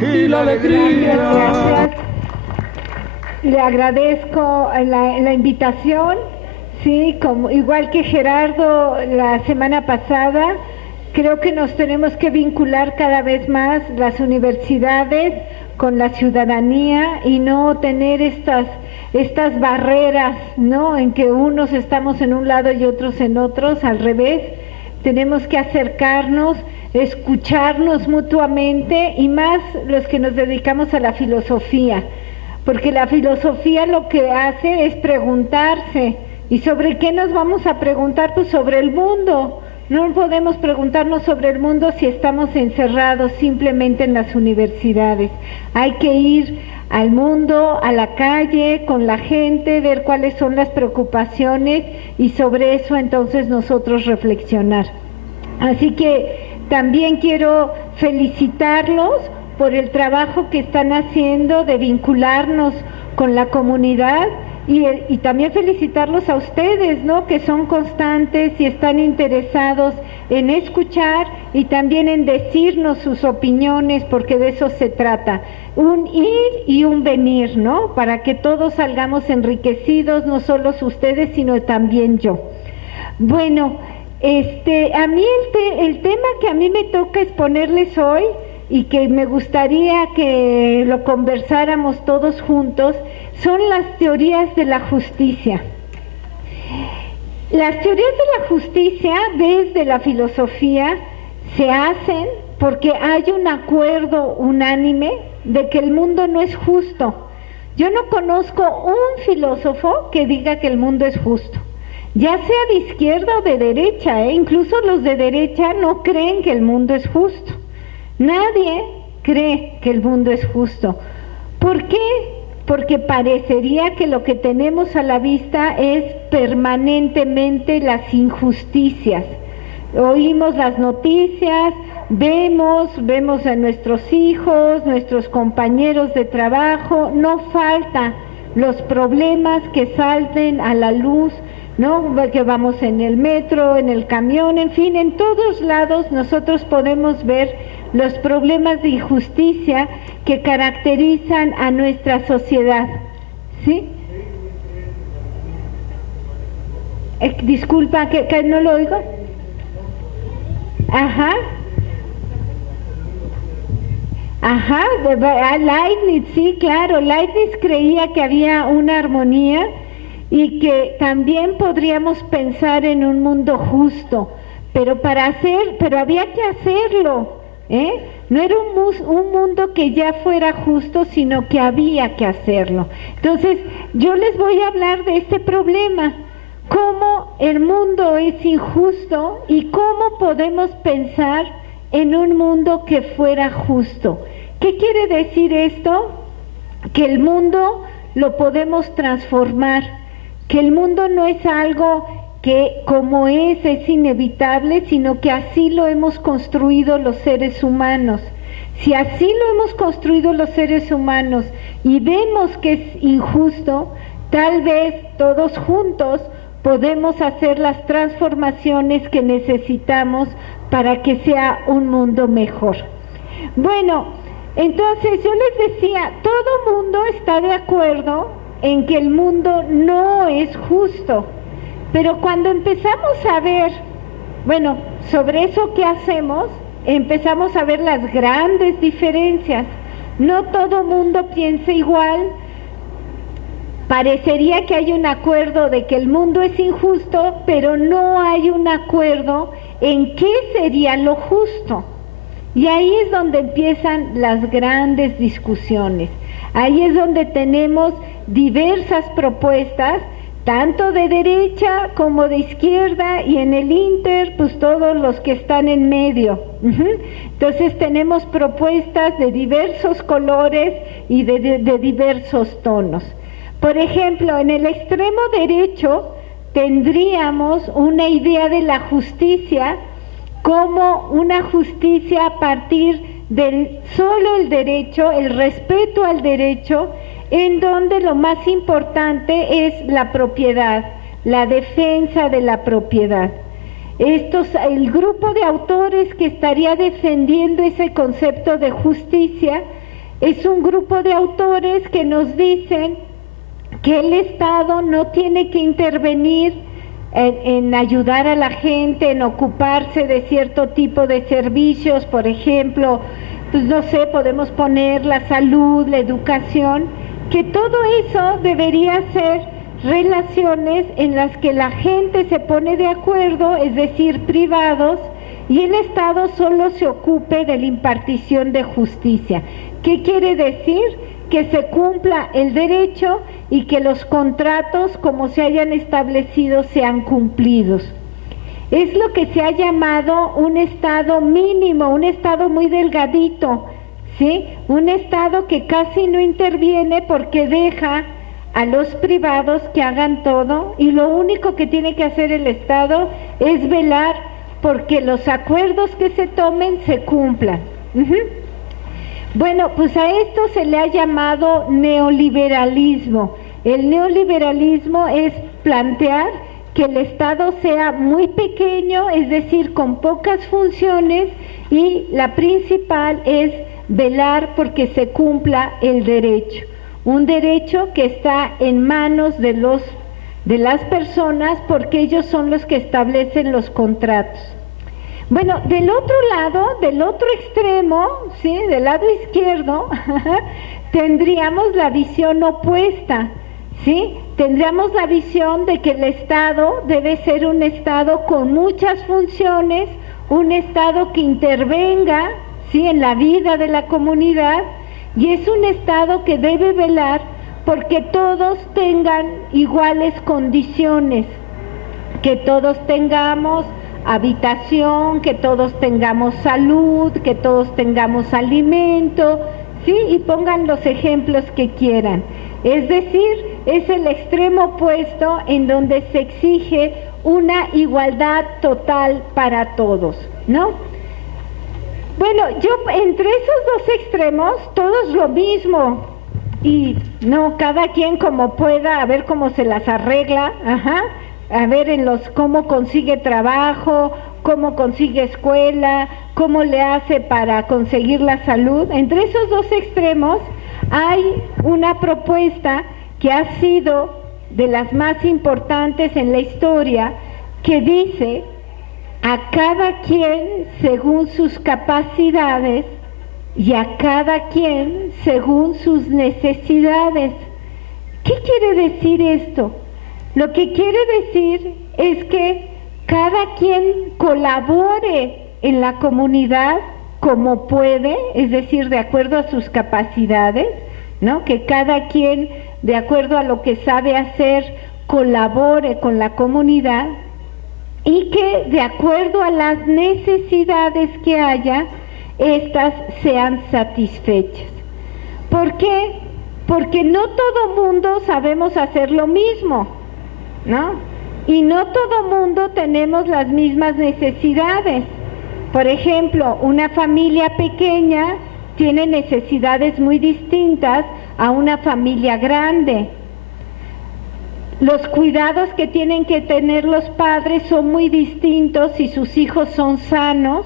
y la alegría. Gracias. Le agradezco la invitación, sí, como igual que Gerardo la semana pasada, creo que nos tenemos que vincular cada vez más las universidades con la ciudadanía y no tener estas barreras, ¿no? En que unos estamos en un lado y otros en otros, al revés. Tenemos que acercarnos, escucharnos mutuamente y más los que nos dedicamos a la filosofía, porque la filosofía lo que hace es preguntarse. ¿Y sobre qué nos vamos a preguntar? Pues sobre el mundo. No podemos preguntarnos sobre el mundo si estamos encerrados simplemente en las universidades. Hay que ir al mundo, a la calle, con la gente, ver cuáles son las preocupaciones y sobre eso entonces nosotros reflexionar. Así que también quiero felicitarlos por el trabajo que están haciendo de vincularnos con la comunidad y también felicitarlos a ustedes, ¿no? Que son constantes y están interesados en escuchar y también en decirnos sus opiniones, porque de eso se trata, un ir y un venir, ¿no? Para que todos salgamos enriquecidos, no solo ustedes, sino también yo. Bueno, a mí el tema que a mí me toca exponerles hoy y que me gustaría que lo conversáramos todos juntos, son las teorías de la justicia. Las teorías de la justicia desde la filosofía se hacen porque hay un acuerdo unánime de que el mundo no es justo. Yo no conozco un filósofo que diga que el mundo es justo, ya sea de izquierda o de derecha, incluso los de derecha no creen que el mundo es justo. Nadie cree que el mundo es justo. ¿Por qué? Porque parecería que lo que tenemos a la vista es permanentemente las injusticias. Oímos las noticias, vemos a nuestros hijos, nuestros compañeros de trabajo, no falta los problemas que salten a la luz, ¿no? Que vamos en el metro, en el camión, en fin, en todos lados nosotros podemos ver los problemas de injusticia que caracterizan a nuestra sociedad, ¿sí? Disculpa, que no lo oigo. Ajá. Leibniz, sí, claro, Leibniz creía que había una armonía y que también podríamos pensar en un mundo justo, pero había que hacerlo. No era un mundo que ya fuera justo, sino que había que hacerlo. Entonces, yo les voy a hablar de este problema, cómo el mundo es injusto y cómo podemos pensar en un mundo que fuera justo. ¿Qué quiere decir esto? Que el mundo lo podemos transformar, que el mundo no es algo que como es inevitable, sino que así lo hemos construido los seres humanos. Si así lo hemos construido los seres humanos y vemos que es injusto, tal vez todos juntos podemos hacer las transformaciones que necesitamos para que sea un mundo mejor. Bueno, entonces yo les decía, todo mundo está de acuerdo en que el mundo no es justo. Pero cuando empezamos a ver, sobre eso que hacemos, empezamos a ver las grandes diferencias. No todo mundo piensa igual. Parecería que hay un acuerdo de que el mundo es injusto, pero no hay un acuerdo en qué sería lo justo. Y ahí es donde empiezan las grandes discusiones. Ahí es donde tenemos diversas propuestas, tanto de derecha como de izquierda, y en el inter, pues todos los que están en medio. Entonces tenemos propuestas de diversos colores y de diversos tonos. Por ejemplo, en el extremo derecho tendríamos una idea de la justicia como una justicia a partir del solo el derecho, el respeto al derecho, en donde lo más importante es la propiedad, la defensa de la propiedad. El grupo de autores que estaría defendiendo ese concepto de justicia es un grupo de autores que nos dicen que el Estado no tiene que intervenir en ayudar a la gente, en ocuparse de cierto tipo de servicios, por ejemplo, pues no sé, podemos poner la salud, la educación, que todo eso debería ser relaciones en las que la gente se pone de acuerdo, es decir, privados, y el Estado solo se ocupe de la impartición de justicia. ¿Qué quiere decir? Que se cumpla el derecho y que los contratos, como se hayan establecido, sean cumplidos. Es lo que se ha llamado un Estado mínimo, un Estado muy delgadito, ¿sí? Un Estado que casi no interviene porque deja a los privados que hagan todo, y lo único que tiene que hacer el Estado es velar porque los acuerdos que se tomen se cumplan. Bueno, pues a esto se le ha llamado neoliberalismo. El neoliberalismo es plantear que el Estado sea muy pequeño, es decir, con pocas funciones, y la principal es velar porque se cumpla el derecho. Un derecho que está en manos de las personas, porque ellos son los que establecen los contratos. Bueno, del otro lado, del otro extremo, ¿sí?, del lado izquierdo, tendríamos la visión opuesta, ¿sí? Tendríamos la visión de que el Estado debe ser un Estado con muchas funciones, un Estado que intervenga, ¿sí?, en la vida de la comunidad, y es un Estado que debe velar porque todos tengan iguales condiciones, que todos tengamos habitación, que todos tengamos salud, que todos tengamos alimento, ¿sí? Y pongan los ejemplos que quieran. Es decir, es el extremo opuesto en donde se exige una igualdad total para todos, ¿no? Bueno, yo entre esos dos extremos, todos lo mismo, y no, cada quien como pueda, a ver cómo se las arregla, a ver cómo consigue trabajo, cómo consigue escuela, cómo le hace para conseguir la salud. Entre esos dos extremos hay una propuesta que ha sido de las más importantes en la historia, que dice: a cada quien según sus capacidades y a cada quien según sus necesidades. ¿Qué quiere decir esto? Lo que quiere decir es que cada quien colabore en la comunidad como puede, es decir, de acuerdo a sus capacidades, ¿no? Que cada quien, de acuerdo a lo que sabe hacer, colabore con la comunidad, y que de acuerdo a las necesidades que haya, éstas sean satisfechas. ¿Por qué? Porque no todo mundo sabemos hacer lo mismo, ¿no? Y no todo mundo tenemos las mismas necesidades. Por ejemplo, una familia pequeña tiene necesidades muy distintas a una familia grande. Los cuidados que tienen que tener los padres son muy distintos si sus hijos son sanos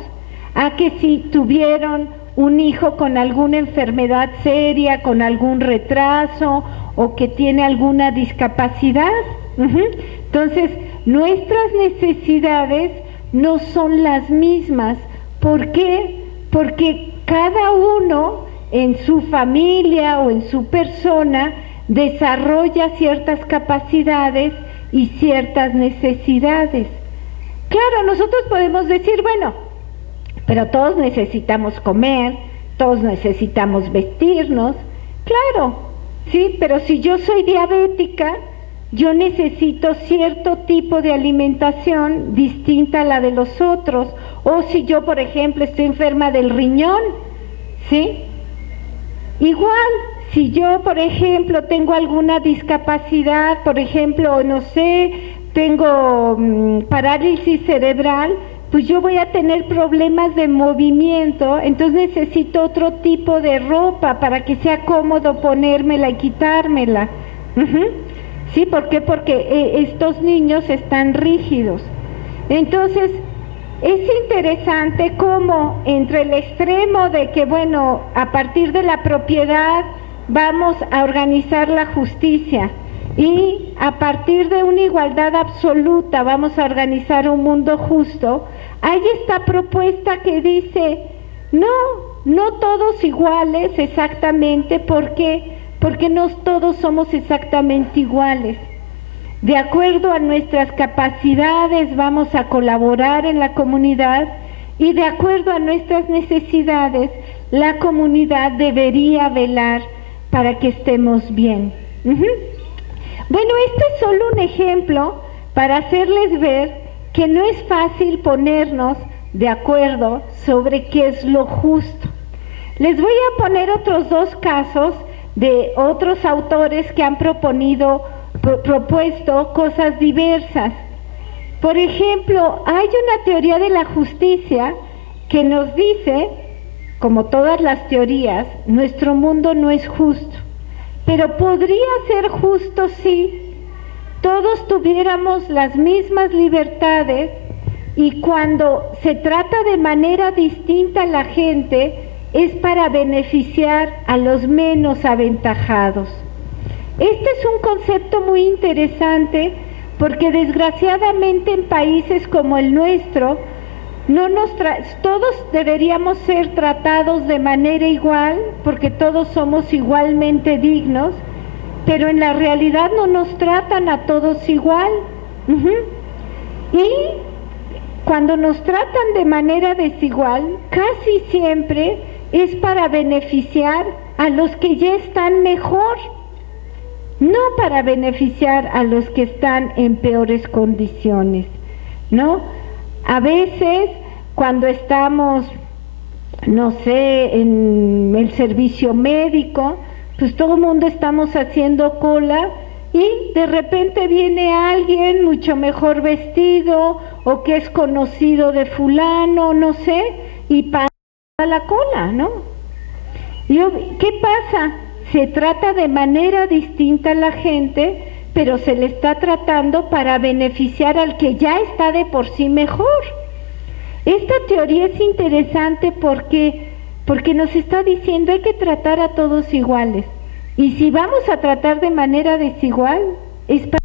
a que si tuvieron un hijo con alguna enfermedad seria, con algún retraso o que tiene alguna discapacidad. Entonces, nuestras necesidades no son las mismas. ¿Por qué? Porque cada uno en su familia o en su persona desarrolla ciertas capacidades y ciertas necesidades. Claro, nosotros podemos decir, bueno, pero todos necesitamos comer, todos necesitamos vestirnos. Claro, sí, pero si yo soy diabética, yo necesito cierto tipo de alimentación distinta a la de los otros. O si yo, por ejemplo, estoy enferma del riñón, ¿sí? Igual, si yo, por ejemplo, tengo alguna discapacidad, por ejemplo, no sé, tengo parálisis cerebral, pues yo voy a tener problemas de movimiento, entonces necesito otro tipo de ropa para que sea cómodo ponérmela y quitármela. ¿Sí? ¿Por qué? Porque estos niños están rígidos. Entonces, Es interesante cómo entre el extremo de que, bueno, a partir de la propiedad vamos a organizar la justicia y a partir de una igualdad absoluta vamos a organizar un mundo justo, hay esta propuesta que dice, no todos iguales exactamente, ¿por qué? Porque no todos somos exactamente iguales. De acuerdo a nuestras capacidades vamos a colaborar en la comunidad y de acuerdo a nuestras necesidades la comunidad debería velar para que estemos bien. Bueno, este es solo un ejemplo para hacerles ver que no es fácil ponernos de acuerdo sobre qué es lo justo. Les voy a poner otros dos casos de otros autores que han propuesto cosas diversas. Por ejemplo, hay una teoría de la justicia que nos dice, como todas las teorías, nuestro mundo no es justo, pero podría ser justo si todos tuviéramos las mismas libertades y cuando se trata de manera distinta a la gente es para beneficiar a los menos aventajados. Este es un concepto muy interesante porque desgraciadamente en países como el nuestro todos deberíamos ser tratados de manera igual porque todos somos igualmente dignos, pero en la realidad no nos tratan a todos igual. Y cuando nos tratan de manera desigual, casi siempre es para beneficiar a los que ya están mejor, no para beneficiar a los que están en peores condiciones, ¿no? A veces cuando estamos, no sé, en el servicio médico, pues todo el mundo estamos haciendo cola y de repente viene alguien mucho mejor vestido o que es conocido de fulano, no sé, y pasa la cola, ¿no? ¿Qué pasa? Se trata de manera distinta a la gente, pero se le está tratando para beneficiar al que ya está de por sí mejor. Esta teoría es interesante porque nos está diciendo hay que tratar a todos iguales. Y si vamos a tratar de manera desigual, es para...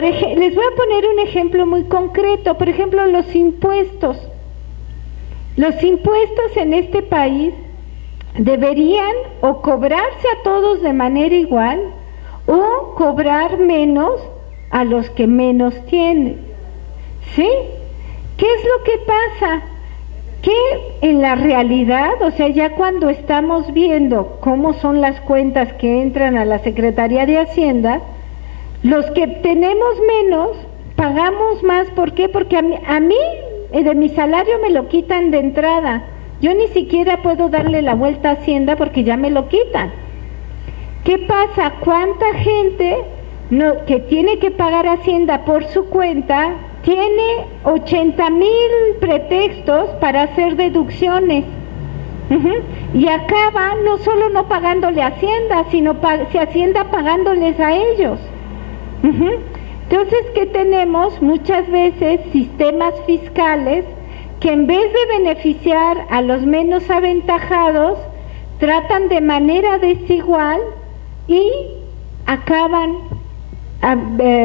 les voy a poner un ejemplo muy concreto, por ejemplo, los impuestos. Los impuestos en este país deberían o cobrarse a todos de manera igual o cobrar menos a los que menos tienen. ¿Sí? ¿Qué es lo que pasa? Que en la realidad, o sea, ya cuando estamos viendo cómo son las cuentas que entran a la Secretaría de Hacienda, los que tenemos menos pagamos más. ¿Por qué? Porque a mí de mi salario me lo quitan de entrada. Yo ni siquiera puedo darle la vuelta a Hacienda porque ya me lo quitan. ¿Qué pasa? ¿Cuánta gente que tiene que pagar Hacienda por su cuenta tiene 80,000 pretextos para hacer deducciones? Y acaba no solo no pagándole a Hacienda, sino si Hacienda pagándoles a ellos. Entonces, ¿qué tenemos? Muchas veces sistemas fiscales que en vez de beneficiar a los menos aventajados, tratan de manera desigual y acaban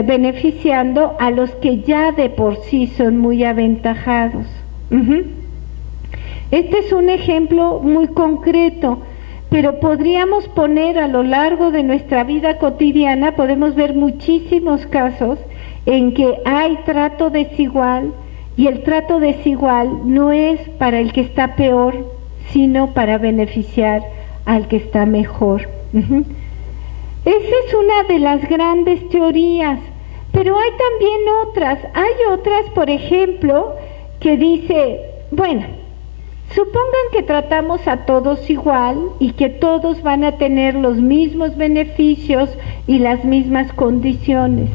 beneficiando a los que ya de por sí son muy aventajados. Este es un ejemplo muy concreto, pero podríamos poner a lo largo de nuestra vida cotidiana, podemos ver muchísimos casos en que hay trato desigual y el trato desigual no es para el que está peor, sino para beneficiar al que está mejor. Esa es una de las grandes teorías, pero hay también otras. Hay otras, por ejemplo, que dice, bueno, supongan que tratamos a todos igual y que todos van a tener los mismos beneficios y las mismas condiciones.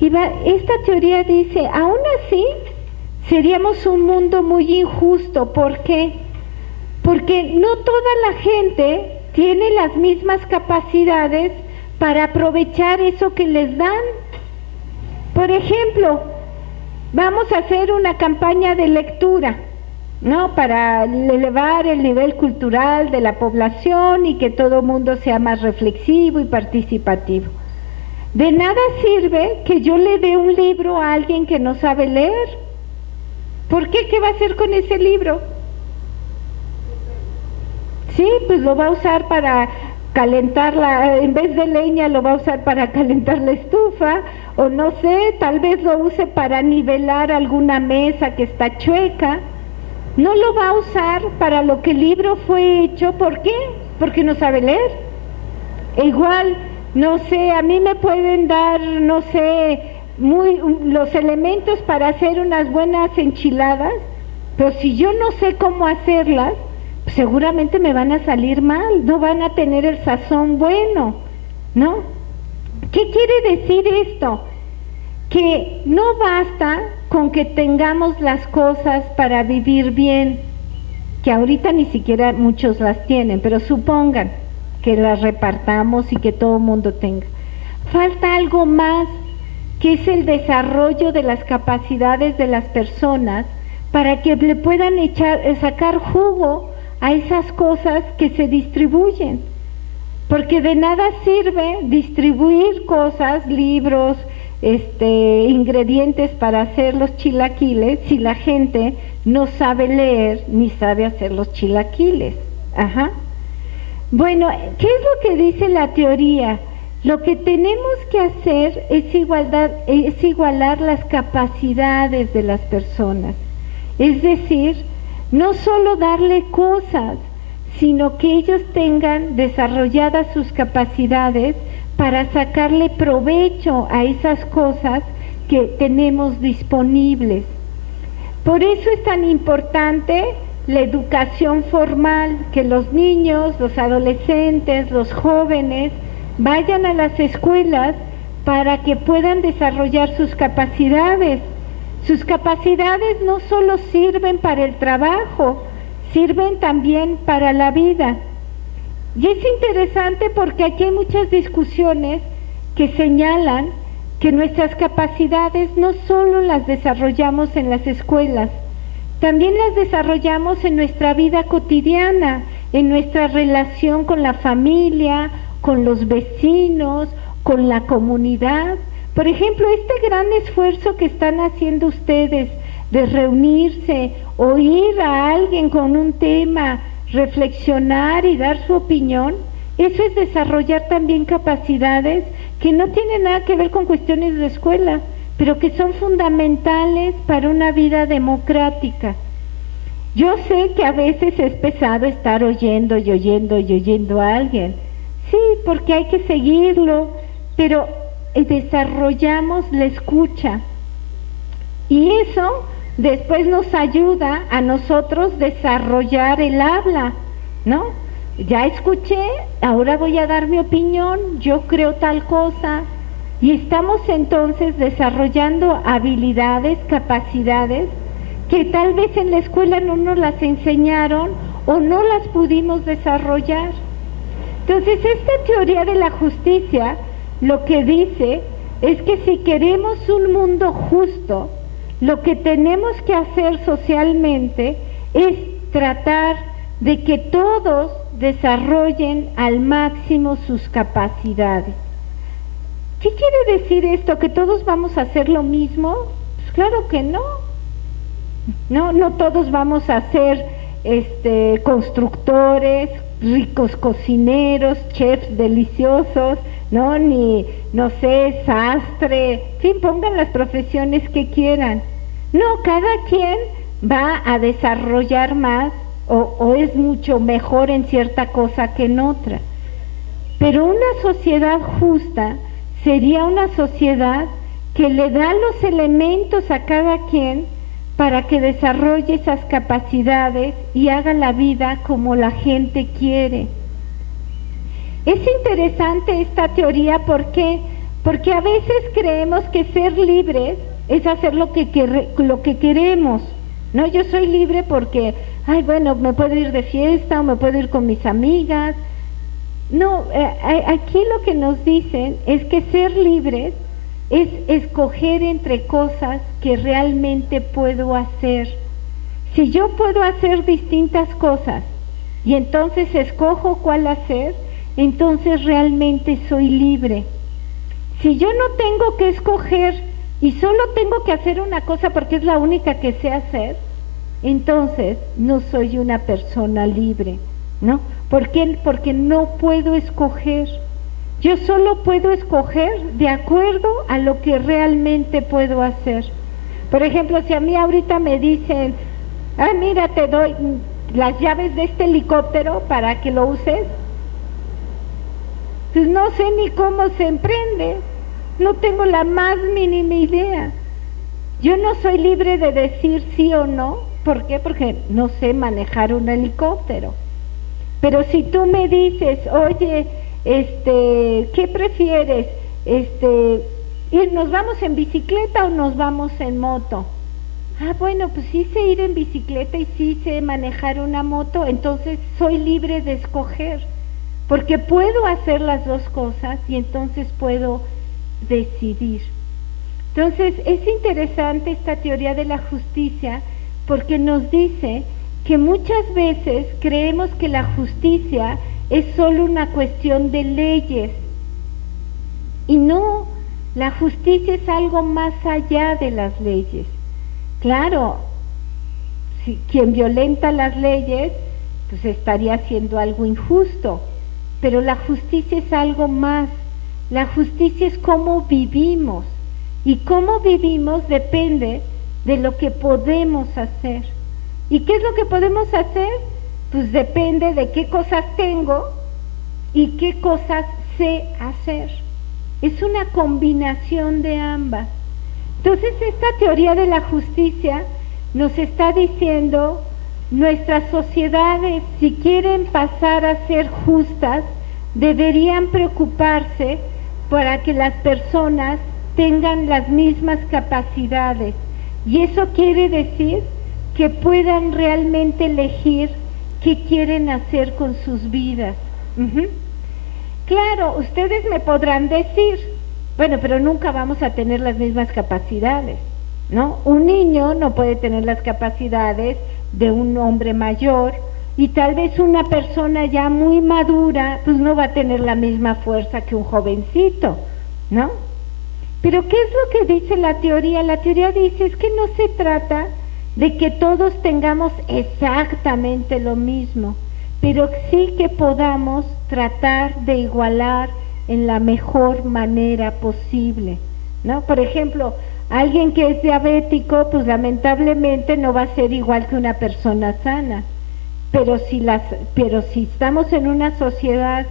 Y esta teoría dice, aún así, seríamos un mundo muy injusto. ¿Por qué? Porque no toda la gente tiene las mismas capacidades para aprovechar eso que les dan. Por ejemplo, vamos a hacer una campaña de lectura, ¿no? Para elevar el nivel cultural de la población y que todo el mundo sea más reflexivo y participativo. De nada sirve que yo le dé un libro a alguien que no sabe leer. ¿Por qué? ¿Qué va a hacer con ese libro? Sí, pues lo va a usar para calentar en vez de leña lo va a usar para calentar la estufa, o no sé, tal vez lo use para nivelar alguna mesa que está chueca. No lo va a usar para lo que el libro fue hecho. ¿Por qué? Porque no sabe leer. E igual, no sé, a mí me pueden dar, no sé, los elementos para hacer unas buenas enchiladas, pero si yo no sé cómo hacerlas, seguramente me van a salir mal, no van a tener el sazón bueno, ¿no? ¿Qué quiere decir esto? Que no basta con que tengamos las cosas para vivir bien, que ahorita ni siquiera muchos las tienen, pero supongan que las repartamos y que todo el mundo tenga. Falta algo más, que es el desarrollo de las capacidades de las personas para que le puedan sacar jugo a esas cosas que se distribuyen, porque de nada sirve distribuir cosas, libros, ingredientes para hacer los chilaquiles si la gente no sabe leer ni sabe hacer los chilaquiles. Ajá. Bueno, ¿qué es lo que dice la teoría? Lo que tenemos que hacer es igualar las capacidades de las personas, es decir, no solo darle cosas, sino que ellos tengan desarrolladas sus capacidades para sacarle provecho a esas cosas que tenemos disponibles. Por eso es tan importante la educación formal, que los niños, los adolescentes, los jóvenes vayan a las escuelas para que puedan desarrollar sus capacidades. Sus capacidades no solo sirven para el trabajo, sirven también para la vida. Y es interesante porque aquí hay muchas discusiones que señalan que nuestras capacidades no solo las desarrollamos en las escuelas, también las desarrollamos en nuestra vida cotidiana, en nuestra relación con la familia, con los vecinos, con la comunidad. Por ejemplo, este gran esfuerzo que están haciendo ustedes de reunirse, oír a alguien con un tema, reflexionar y dar su opinión, eso es desarrollar también capacidades que no tienen nada que ver con cuestiones de escuela, pero que son fundamentales para una vida democrática. Yo sé que a veces es pesado estar oyendo y oyendo y oyendo a alguien, sí, porque hay que seguirlo, pero desarrollamos la escucha y eso después nos ayuda a nosotros desarrollar el habla, ¿no? Ya escuché, ahora voy a dar mi opinión, yo creo tal cosa, y estamos entonces desarrollando habilidades, capacidades que tal vez en la escuela no nos las enseñaron o no las pudimos desarrollar. Entonces, esta teoría de la justicia lo que dice es que si queremos un mundo justo, lo que tenemos que hacer socialmente es tratar de que todos desarrollen al máximo sus capacidades. ¿Qué quiere decir esto? ¿Que todos vamos a hacer lo mismo? Pues claro que no. No todos vamos a ser constructores, ricos cocineros, chefs deliciosos, ¿no? Ni, no sé, sastre, en fin, pongan las profesiones que quieran. No, cada quien va a desarrollar más o es mucho mejor en cierta cosa que en otra. Pero una sociedad justa sería una sociedad que le da los elementos a cada quien para que desarrolle esas capacidades y haga la vida como la gente quiere. Es interesante esta teoría, ¿por qué? Porque a veces creemos que ser libres es hacer lo que queremos, ¿no? Yo soy libre porque, ay, bueno, me puedo ir de fiesta o me puedo ir con mis amigas. No, aquí lo que nos dicen es que ser libres es escoger entre cosas que realmente puedo hacer. Si yo puedo hacer distintas cosas y entonces escojo cuál hacer, entonces realmente soy libre. Si yo no tengo que escoger y solo tengo que hacer una cosa porque es la única que sé hacer, entonces no soy una persona libre, ¿no? ¿Por qué? Porque no puedo escoger. Yo solo puedo escoger de acuerdo a lo que realmente puedo hacer. Por ejemplo, si a mí ahorita me dicen, mira, te doy las llaves de este helicóptero para que lo uses, pues no sé ni cómo se emprende, no tengo la más mínima idea. Yo no soy libre de decir sí o no. ¿Por qué? Porque no sé manejar un helicóptero. Pero si tú me dices, oye, ¿qué prefieres? ¿Nos vamos en bicicleta o nos vamos en moto? Bueno, pues sí sé ir en bicicleta y sí sé manejar una moto, entonces soy libre de escoger, porque puedo hacer las dos cosas y entonces puedo decidir. Entonces es interesante esta teoría de la justicia porque nos dice que muchas veces creemos que la justicia es solo una cuestión de leyes y no, la justicia es algo más allá de las leyes. Claro, si quien violenta las leyes pues estaría haciendo algo injusto, pero la justicia es algo más. La justicia es cómo vivimos y cómo vivimos depende de lo que podemos hacer. ¿Y qué es lo que podemos hacer? Pues depende de qué cosas tengo y qué cosas sé hacer. Es una combinación de ambas. Entonces esta teoría de la justicia nos está diciendo, nuestras sociedades, si quieren pasar a ser justas, deberían preocuparse para que las personas tengan las mismas capacidades. Y eso quiere decir que puedan realmente elegir qué quieren hacer con sus vidas. Claro, ustedes me podrán decir, bueno, pero nunca vamos a tener las mismas capacidades, ¿no? Un niño no puede tener las capacidades de un hombre mayor y tal vez una persona ya muy madura, pues no va a tener la misma fuerza que un jovencito, ¿no? Pero ¿qué es lo que dice la teoría? La teoría dice es que no se trata de que todos tengamos exactamente lo mismo, pero sí que podamos tratar de igualar en la mejor manera posible, ¿no? Por ejemplo, alguien que es diabético, pues lamentablemente no va a ser igual que una persona sana, pero si estamos en una sociedad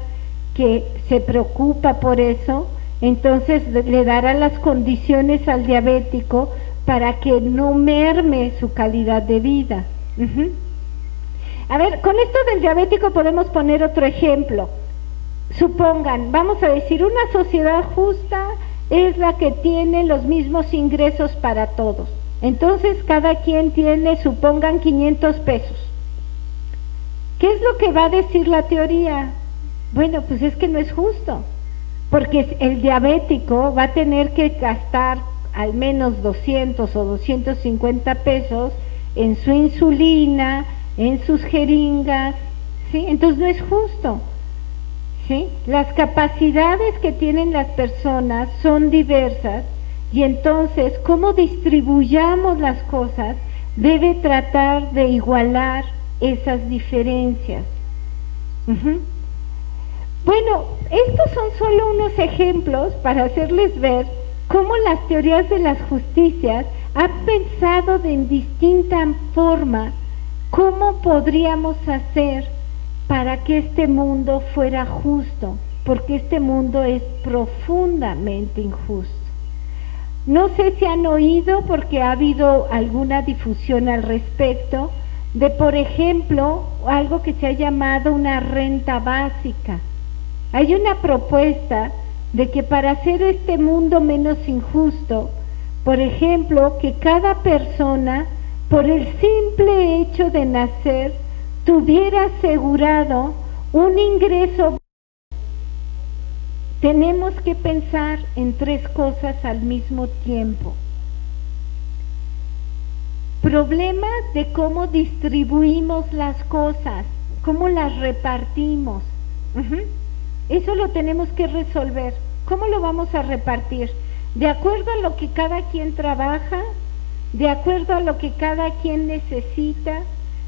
que se preocupa por eso, entonces le dará las condiciones al diabético para que no merme su calidad de vida. A ver, con esto del diabético podemos poner otro ejemplo. Supongan, vamos a decir, una sociedad justa es la que tiene los mismos ingresos para todos. Entonces cada quien tiene, supongan, 500 pesos. ¿Qué es lo que va a decir la teoría? Bueno, pues es que no es justo, porque el diabético va a tener que gastar al menos 200 o 250 pesos en su insulina, en sus jeringas, ¿sí? Entonces no es justo, ¿sí? Las capacidades que tienen las personas son diversas y entonces cómo distribuyamos las cosas debe tratar de igualar esas diferencias. Bueno, estos son solo unos ejemplos para hacerles ver cómo las teorías de las justicias han pensado en distinta forma cómo podríamos hacer para que este mundo fuera justo, porque este mundo es profundamente injusto. No sé si han oído, porque ha habido alguna difusión al respecto, de, por ejemplo, algo que se ha llamado una renta básica. Hay una propuesta de que para hacer este mundo menos injusto, por ejemplo, que cada persona, por el simple hecho de nacer, tuviera asegurado un ingreso tenemos que pensar en tres cosas al mismo tiempo. Problema de cómo distribuimos las cosas, cómo las repartimos. Eso lo tenemos que resolver. ¿Cómo lo vamos a repartir? De acuerdo a lo que cada quien trabaja, de acuerdo a lo que cada quien necesita,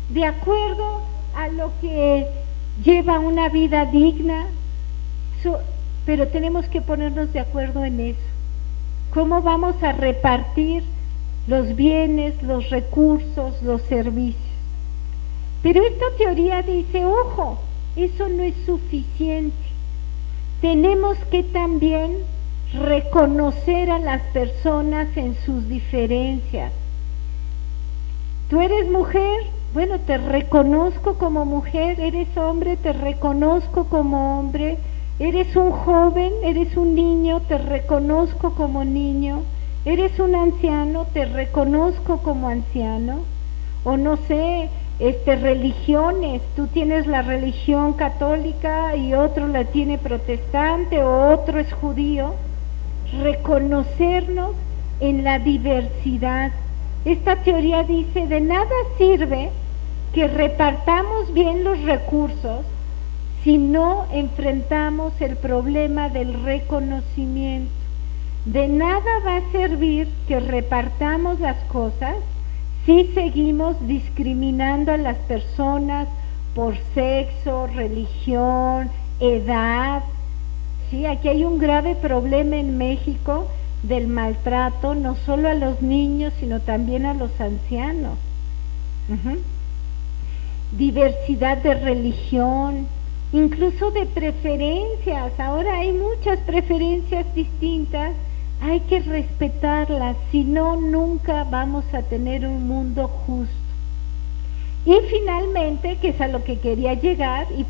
de acuerdo a lo que lleva una vida digna, pero tenemos que ponernos de acuerdo en eso. ¿Cómo vamos a repartir los bienes, los recursos, los servicios? Pero esta teoría dice, ojo, eso no es suficiente. Tenemos que también reconocer a las personas en sus diferencias. ¿Tú eres mujer? Bueno, te reconozco como mujer. ¿Eres hombre? Te reconozco como hombre. ¿Eres un joven? ¿Eres un niño? Te reconozco como niño. ¿Eres un anciano? Te reconozco como anciano. O no sé, religiones, tú tienes la religión católica y otro la tiene protestante o otro es judío. Reconocernos en la diversidad. Esta teoría dice, de nada sirve que repartamos bien los recursos si no enfrentamos el problema del reconocimiento. De nada va a servir que repartamos las cosas si seguimos discriminando a las personas por sexo, religión, edad. Sí, aquí hay un grave problema en México del maltrato, no solo a los niños, sino también a los ancianos. Diversidad de religión, incluso de preferencias. Ahora hay muchas preferencias distintas, hay que respetarlas, si no, nunca vamos a tener un mundo justo. Y finalmente, que es a lo que quería llegar y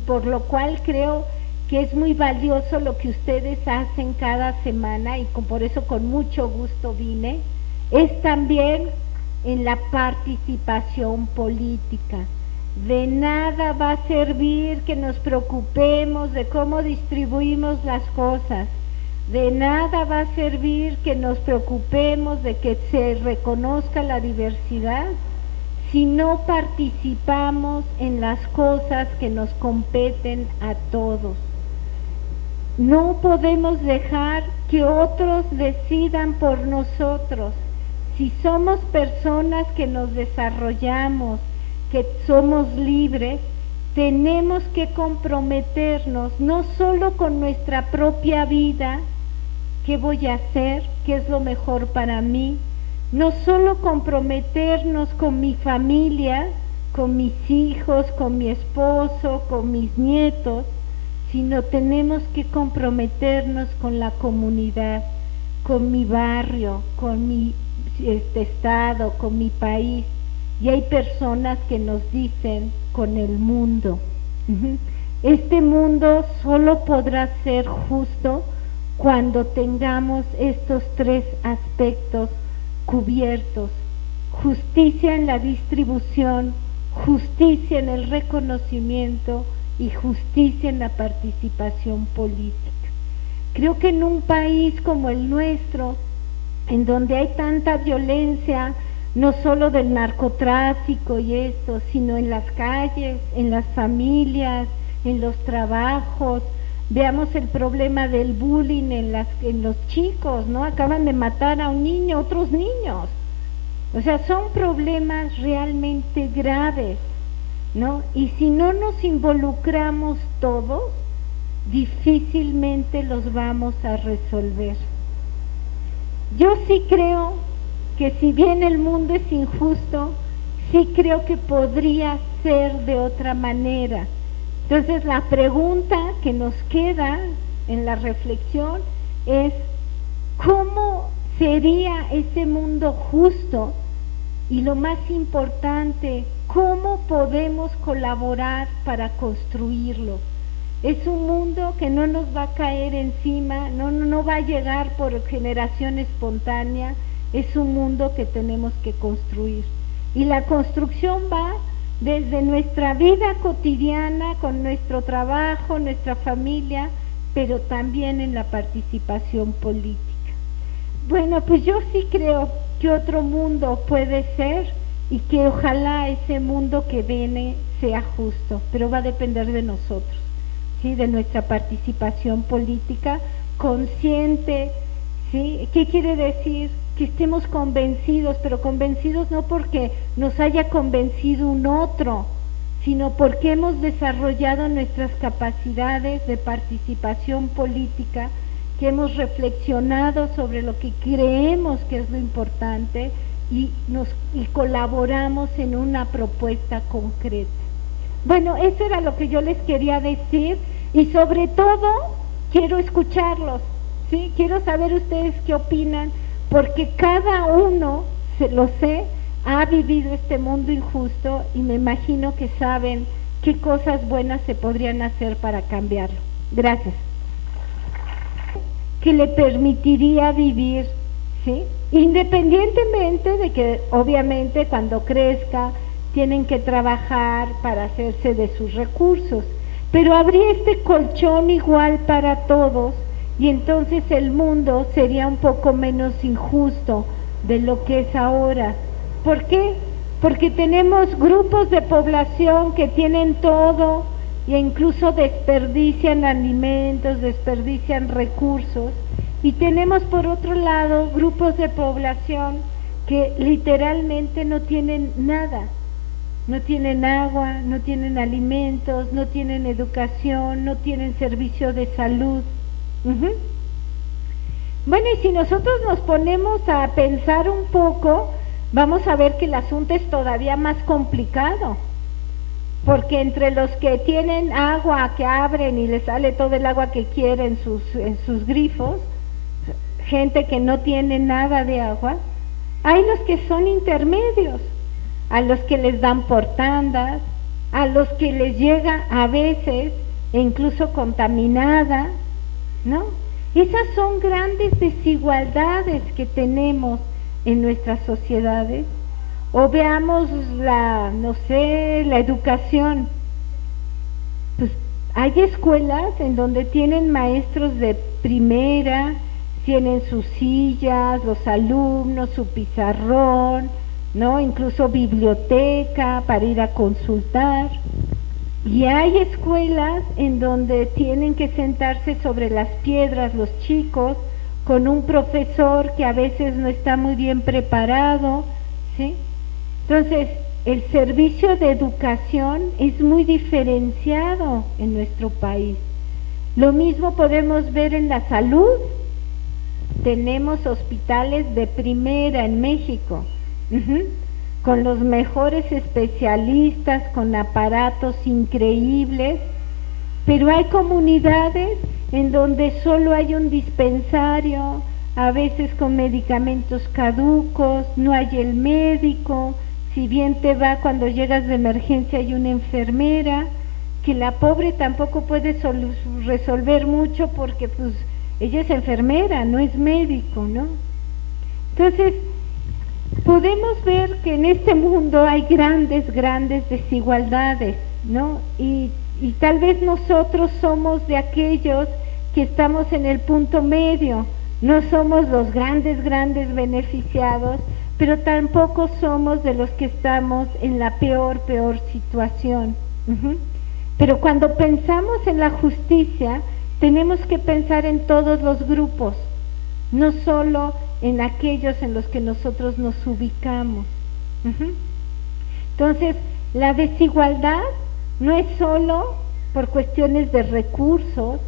por lo cual creo que es muy valioso lo que ustedes hacen cada semana y por eso con mucho gusto vine, es también en la participación política. De nada va a servir que nos preocupemos de cómo distribuimos las cosas, de nada va a servir que nos preocupemos de que se reconozca la diversidad si no participamos en las cosas que nos competen a todos. No podemos dejar que otros decidan por nosotros. Si somos personas que nos desarrollamos, que somos libres, tenemos que comprometernos no solo con nuestra propia vida, qué voy a hacer, qué es lo mejor para mí, no solo comprometernos con mi familia, con mis hijos, con mi esposo, con mis nietos, sino tenemos que comprometernos con la comunidad, con mi barrio, con mi estado, con mi país. Y hay personas que nos dicen con el mundo. Este mundo solo podrá ser justo cuando tengamos estos tres aspectos cubiertos: justicia en la distribución, justicia en el reconocimiento y justicia en la participación política. Creo que en un país como el nuestro, en donde hay tanta violencia, no solo del narcotráfico y esto, sino en las calles, en las familias, en los trabajos. Veamos el problema del bullying en los chicos, ¿no? Acaban de matar a un niño, otros niños. O sea, son problemas realmente graves, ¿no? Y si no nos involucramos todos, difícilmente los vamos a resolver. Yo sí creo que si bien el mundo es injusto, sí creo que podría ser de otra manera. Entonces la pregunta que nos queda en la reflexión es: ¿cómo sería ese mundo justo? Y lo más importante, ¿cómo podemos colaborar para construirlo? Es un mundo que no nos va a caer encima, no va a llegar por generación espontánea, es un mundo que tenemos que construir. Y la construcción va desde nuestra vida cotidiana, con nuestro trabajo, nuestra familia, pero también en la participación política. Bueno, pues yo sí creo que otro mundo puede ser y que ojalá ese mundo que viene sea justo, pero va a depender de nosotros, ¿sí? De nuestra participación política consciente, ¿sí? ¿Qué quiere decir? Que estemos convencidos, pero convencidos no porque nos haya convencido un otro, sino porque hemos desarrollado nuestras capacidades de participación política, que hemos reflexionado sobre lo que creemos que es lo importante y colaboramos en una propuesta concreta. Bueno, eso era lo que yo les quería decir y sobre todo quiero escucharlos, ¿sí? Quiero saber ustedes qué opinan, porque cada uno, lo sé, ha vivido este mundo injusto y me imagino que saben qué cosas buenas se podrían hacer para cambiarlo. Gracias. Que le permitiría vivir, ¿sí? Independientemente de que obviamente cuando crezca tienen que trabajar para hacerse de sus recursos, pero habría este colchón igual para todos y entonces el mundo sería un poco menos injusto de lo que es ahora. ¿Por qué? Porque tenemos grupos de población que tienen todo e incluso desperdician alimentos, desperdician recursos, y tenemos por otro lado grupos de población que literalmente no tienen nada, no tienen agua, no tienen alimentos, no tienen educación, no tienen servicio de salud. Bueno, y si nosotros nos ponemos a pensar un poco, vamos a ver que el asunto es todavía más complicado, porque entre los que tienen agua que abren y les sale todo el agua que quieren en sus grifos, gente que no tiene nada de agua, hay los que son intermedios, a los que les dan por tandas, a los que les llega a veces e incluso contaminada, ¿no? Esas son grandes desigualdades que tenemos en nuestras sociedades. O veamos la educación. Pues hay escuelas en donde tienen maestros de primera, tienen sus sillas, los alumnos, su pizarrón, ¿no? Incluso biblioteca para ir a consultar. Y hay escuelas en donde tienen que sentarse sobre las piedras los chicos con un profesor que a veces no está muy bien preparado, ¿sí? Entonces, el servicio de educación es muy diferenciado en nuestro país. Lo mismo podemos ver en la salud. Tenemos hospitales de primera en México, con los mejores especialistas, con aparatos increíbles, pero hay comunidades en donde solo hay un dispensario, a veces con medicamentos caducos, no hay el médico, si bien te va cuando llegas de emergencia hay una enfermera, que la pobre tampoco puede resolver mucho porque pues ella es enfermera, no es médico, ¿no? Entonces, podemos ver que en este mundo hay grandes desigualdades, ¿no? Y tal vez nosotros somos de aquellos que estamos en el punto medio, no somos los grandes beneficiados, pero tampoco somos de los que estamos en la peor situación. Pero cuando pensamos en la justicia, tenemos que pensar en todos los grupos, no solo en aquellos en los que nosotros nos ubicamos. Entonces, la desigualdad no es solo por cuestiones de recursos,